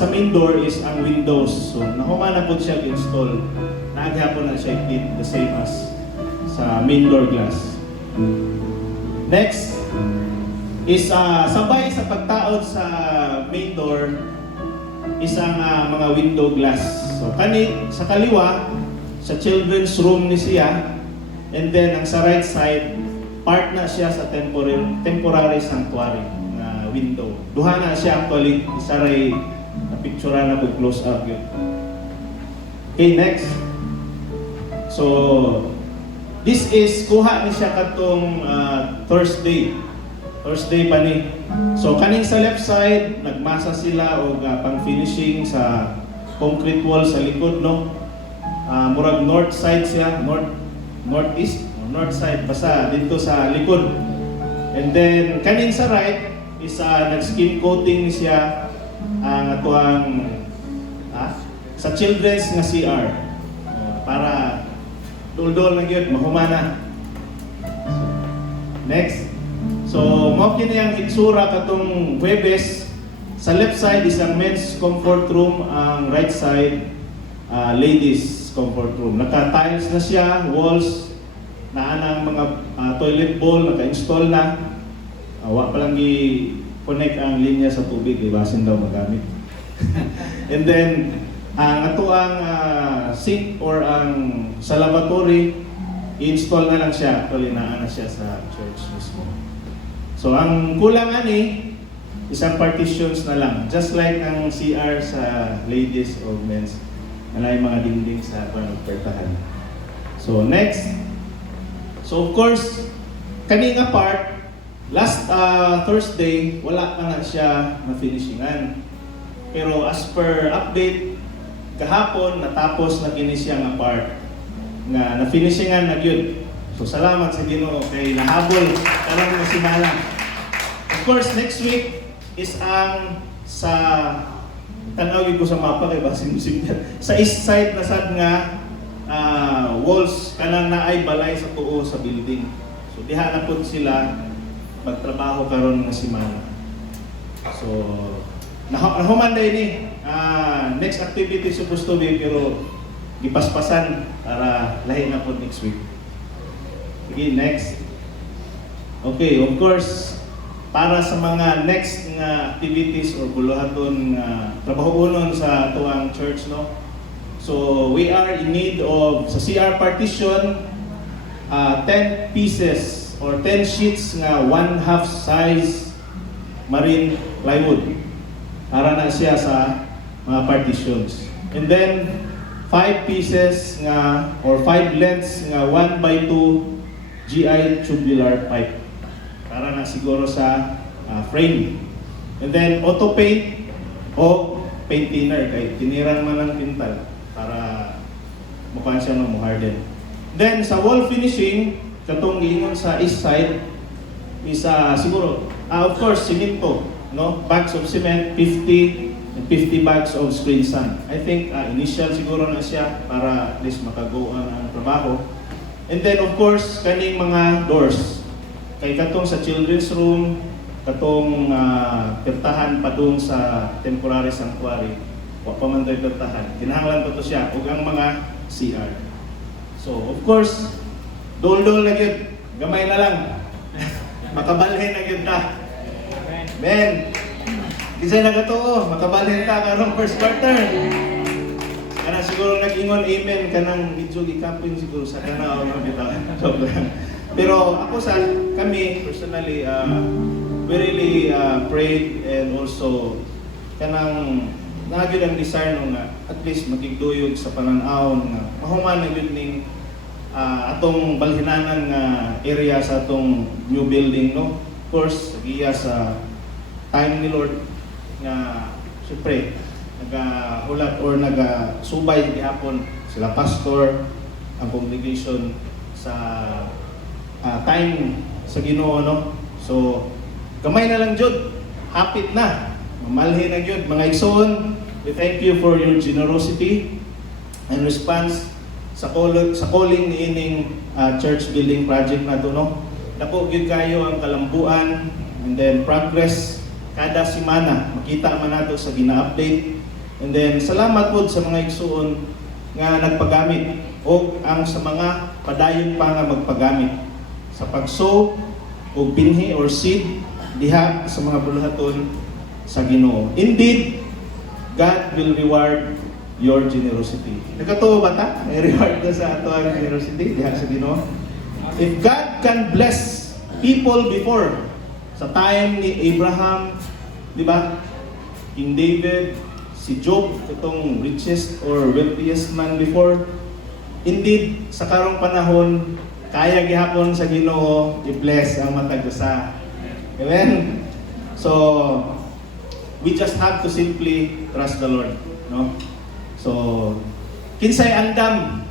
main door is ang windows. So, nahuman na po siya install. Naaghapon na siya tint, the same as sa main door glass. Next is sabay sa pagtaod sa main door is ang mga window glass. So sa kaliwa sa children's room ni siya, and then ang sa right side part na siya sa temporary sanctuary na window. Duha na siya actually, isa ray na picture na po close up yun. Okay, next. So this is kuha ni siya katong Thursday pa ni. So kaning sa left side nagmasa sila og pang-finishing sa concrete wall sa likod, no. Murag north side siya, northeast, north side basta dito sa likod. And then kaning sa right is nag-skin coating ni siya ang atuang sa children's nga CR para dul-dul na gyud mahumana. Next. So, mo kini ang itsura katong Huwebes. Sa left side is ang men's comfort room, ang right side ladies comfort room. Naka-tiles na siya, walls, naanang mga toilet bowl naka-install na. Wa pa lang gi-connect ang linya sa tubig, iwasin daw magamit. And then ang atuang sink or ang sa lavatory, i-install na lang siya. Actually, naana siya sa church mismo. So, ang kulang ani, isang partitions na lang. Just like ang CR sa ladies or men's, na mga dingding sa panagpertahan. So, next. So, of course, kaninga part, last Thursday, wala pa nga siya na-finishingan. Pero as per update, kahapon, natapos na kini siya nga part nga na-finishingan na yun. So salamat sa Ginoo kay nahabol karong na simala. Of course, next week is ang sa tanawin ko sa mapa kay basin sa east side na sad nga walls kanang naay balay sa tuo sa building. So diha na pud sila magtrabaho karon nga simana. So nahuman day ni next activity supposed to be pero gipaspasan para lahi na po next week. Sige, next. Okay, of course, para sa mga next nga activities or buluhaton nga trabaho-unon sa tuwang church, no? So, we are in need of, sa CR partition, 10 pieces or 10 sheets nga 1/2 size marine plywood. Para na siya sa mga partitions. And then, 5 pieces nga or 5 lengths nga 1x2 GI tubular pipe para na siguro sa frame. And then auto paint o paint thinner kay tiniran man ng pintal para mukha siya no mo-harden. Then sa wall finishing katong giingon sa east side is siguro of course simento, no, bags of cement 50 and 50 bags of screen sand. I think initial siguro na siya para at least makagoan ang trabaho. And then of course kaning mga doors kay katong sa children's room, katong pertahan pa doon sa temporary sanctuary, wa pa man tayo pertahan. Kinahanglan pa to siya ug ang mga CR. So of course dol-dol na gyud, gamay na lang. Makabalhin na gyud ta. Men, kisay na katoo, makabalhin ta karong first quarter. Kana siguro nag-ingon amen kanang medyo gikamping siguro sa kana o mga bitaw. Pero ako kami personally we really prayed and also kanang nagyud ang desire nga at least magigduyog sa panan-awon nga mahuman na gyud ning atong balhinanan nga area sa atong new building, no. Of course giya sa time ni Lord nga siyempre nagahulat or nagasubay gihapon sila pastor ang congregation sa time sa Ginoo, no? So gamay na lang jud, hapit na, mamalhin na jud mga igsoon. We thank you for your generosity and response sa calling ni ining church building project na to, no? Dako gyud kayo ang kalambuan and then progress kada semana makita man nato sa gina-update. And then salamat pod sa mga igsoon nga nagpagamit o ang sa mga padayon pa nga magpagamit sa pag-sow o binhi or seed diha sa mga buluhaton sa Ginoo. Indeed, God will reward your generosity. Nagkatuo ba ta? May reward na sa ato ang generosity diha sa Ginoo. If God can bless people before, sa time ni Abraham, di ba? King David, si Job, itong richest or wealthiest man before, indeed, sa karong panahon, kaya gihapon sa Ginoo i-bless ang matag usa. Amen? So, we just have to simply trust the Lord, no? So, kinsay andam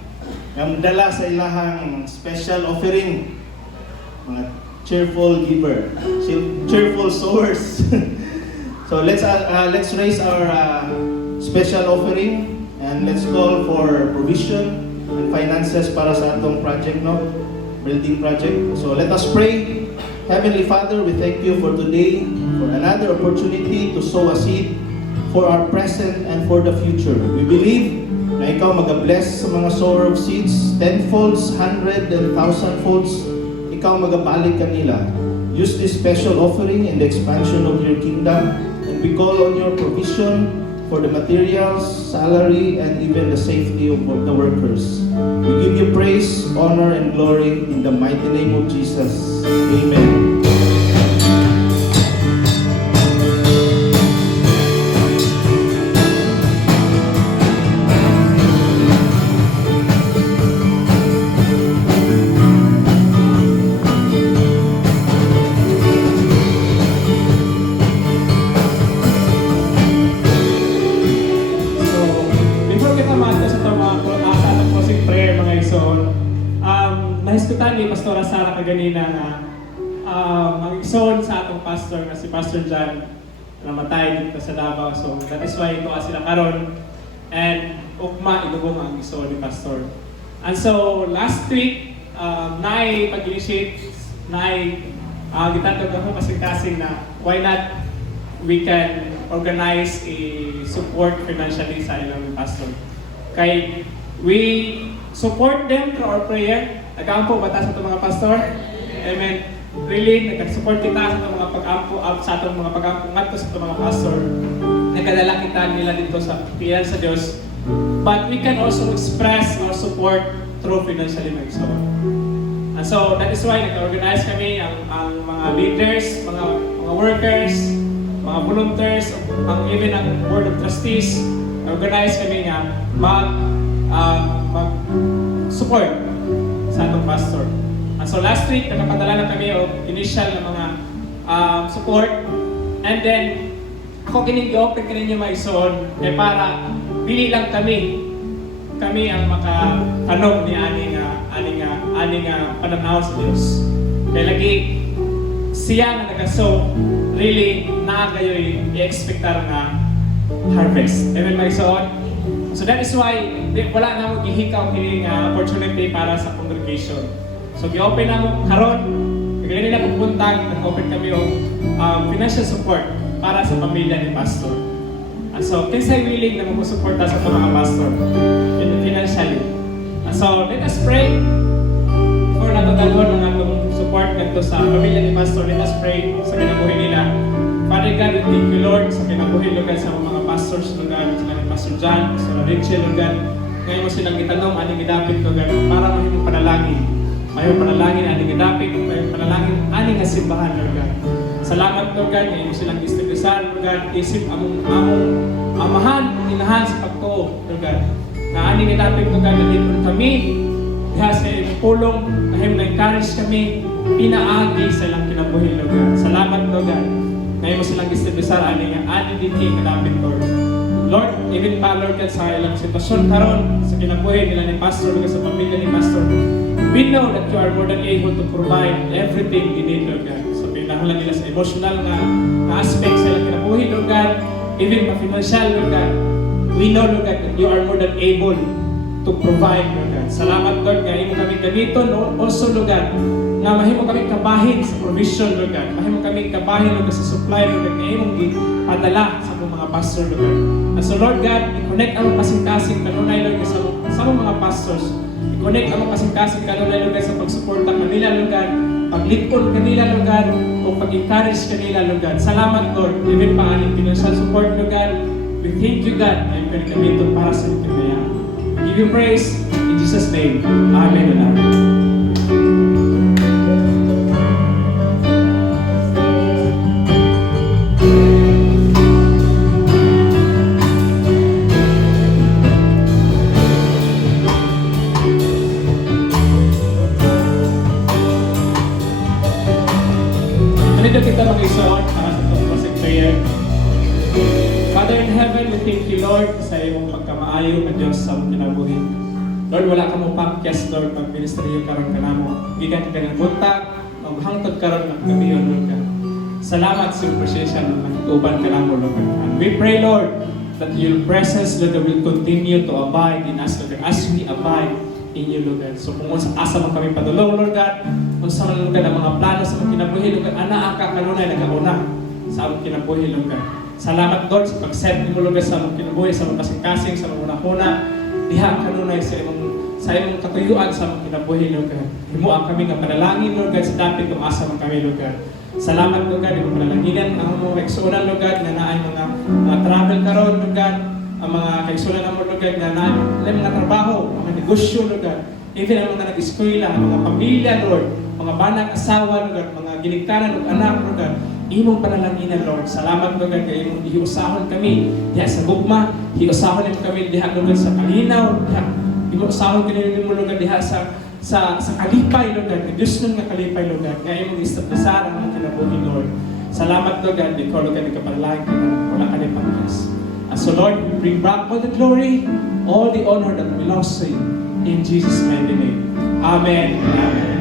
ang dala sa ilahang special offering, mga cheerful giver, cheerful sowers. So let's raise our special offering and let's call for provision and finances para sa atong project, no? Building project. So let us pray. Heavenly Father, we thank you for today, for another opportunity to sow a seed for our present and for the future. We believe na ikaw mag-bless sa mga sower of seeds, 10-folds, 100 and 1,000-folds. Ikaw mag-balik kanila. Use this special offering in the expansion of your kingdom. And we call on your provision for the materials, salary, and even the safety of the workers. We give you praise, honor, and glory in the mighty name of Jesus. Amen. Nahiskutan ni Pastora Sara kaganina nga ang igsoon sa atong pastor na si Pastor John namatay dito sa Davao. So that is why ito sila karon and ugma idugong ang igsoon ni Pastor. And so last week naay pag-initiate gitatog ako kasing na why not we can organize a support financially sa ilang pastor. Kay we support them through our prayer. Nag-aampo bata sa itong mga pastor. Amen. Really, nag-support kita sa itong mga pag-ampo, sa itong mga pag-ampo ngadto sa itong mga pastor. Nagkadala kita nila dito sa piyan sa Diyos. But we can also express our support through financially mag-support. And so, that is why nag-organize kami ang mga leaders, mga workers, mga volunteers, even ang board of trustees. Organize kami nga mag-support sa atong pastor. And so last week, nakapadala na kami o initial na mga support. And then, ako ginig-open kaninyo maison para bili lang kami ang makatanong ni aning pananaw sa Diyos. Kaya lagi, siya na nag-sow, really, nakagayoy i-expectar na harvest. Amen, maison? So that is why wala na mo gihikaw kini nga opportunity para sa congregation. So gi-open na mo karon, kagani na pupuntag, nag-open kami og financial support para sa pamilya ni pastor. And so kinsay willing na mo-suporta sa mga pastor financially. And so let us pray for natutulungan ng atong support ngadto sa pamilya ni pastor. Let us pray sa kinabuhi nila. Father God, we thank you Lord sa kinabuhi Lord sa mga pastors Lord God, sila ni Pastor John, Pastor Rachel Lord God. Ngayon mo silang itanong, aning gidapit Lord God, para mahimong panalangin. Mahimong panalangin, aning gidapit, mahimong panalangin, aning asimbahan Lord God. Salamat Lord God, ngayon mo silang istibrisan Lord God, isip among amahan, inahan sa pagtuo Lord God. Na aning gidapit Lord God, nandito kami, diha sa pulong, mahimong na-encourage kami, pinaagi sa ilang kinabuhi, Lord God. Salamat, Lord God. Ngayon mo silang istibisar, ani nga, ani din kadapit, Lord. Lord, even pa, Lord God, sa ilang sitwasyon karon sa kinabuhi nila ni Pastor, Lord God, sa pamilya ni Pastor, we know that you are more than able to provide everything they need, Lord God. So, pinahanglan nila sa emotional na aspect sa ilang kinabuhi, Lord God, even pa-financial, Lord God. We know, Lord God, that you are more than able to provide, Lord God. Salamat, Lord, nga imo kami ganito, no? Also, Lord God, nga mahimo kami kabahin sa provision, Lord God. Mahimo kami kabahin, Lord God, sa supply, Lord God, nga imong gipadala sa mga pastor, Lord God. And so, Lord God, i-connect ang kasing-kasing kanunay, Lord God, sa mga pastors. I-connect ang kasing-kasing kanunay, Lord God, sa pagsuporta kanila, Lord God, paglipon kanila, Lord God, o pag-encourage kanila, Lord God. Salamat, Lord, even pa aning financial support, Lord God. We thank you, God, na yung ganito para sa inyo kaya. Give you praise in Jesus' name. Amen and amen. Ganito kita mag-isuot para sa pagpasig prayer. Father in heaven, we thank you, Lord, sa iyong pagkamaayo na Diyos sa among kinabuhi. Lord, wala ka mo podcast, Lord, pag-ministeriyo karon ka namo. Gikan ka ng buntag, maghangtod karon ng gabiyon, Lord God. Salamat sa presensya ng nagtuban ka namo, Lord God. And we pray, Lord, that your presence, Lord, will continue to abide in us, Lord God, as we abide in you, Lord God. So kung sa asa man kami padulong, Lord God, kung sa man, Lord God, ang mga plano sa mga kinabuhi, Lord God, anaa ka kanunay nagauna sa among kinabuhi, Lord God. Salamat, Lord, sa pag-set mo, Lord God, sa among kinabuhi, sa mga kasing-kasing, sa mga unahuna, diha kanunay sa imong katuyuan sa among kinabuhi, Lord God. Himuang kami nga panalangin, Lord God, sa dapit kung asa man kami, Lord God. Salamat, Lord God, imong panalanginan ang mga kaigsunan, Lord God, na naay mga travel karon, Lord God, ang mga kaigsunan ng Lord God, na naay mga trabaho, mga negosyo, Lord God, even ang mga nag-eskwela, ang mga pamilya, Lord, mga banag, asawa, Lord God, mga giligtanan, Lord, anak, Lord God, imong panalanginan, Lord. Salamat, Lord God, kaya imong hiusahon kami diha sa gugma, hiusahon imong kami diha, Lord God, sa kalinaw, diha, hiusahon kami mo, Lord God, diha sa kalipay, Lord God, Diyos nung nga kalipay, Lord God, kaya imong istablisar ang kinabuhi, Lord. Salamat, Lord God, ikaw, Lord God, ikapanalangin ka na wala ka rin pangkas. And so, Lord, we bring back all the glory, all the honor that belongs to you. In Jesus' mighty name. Amen. Amen.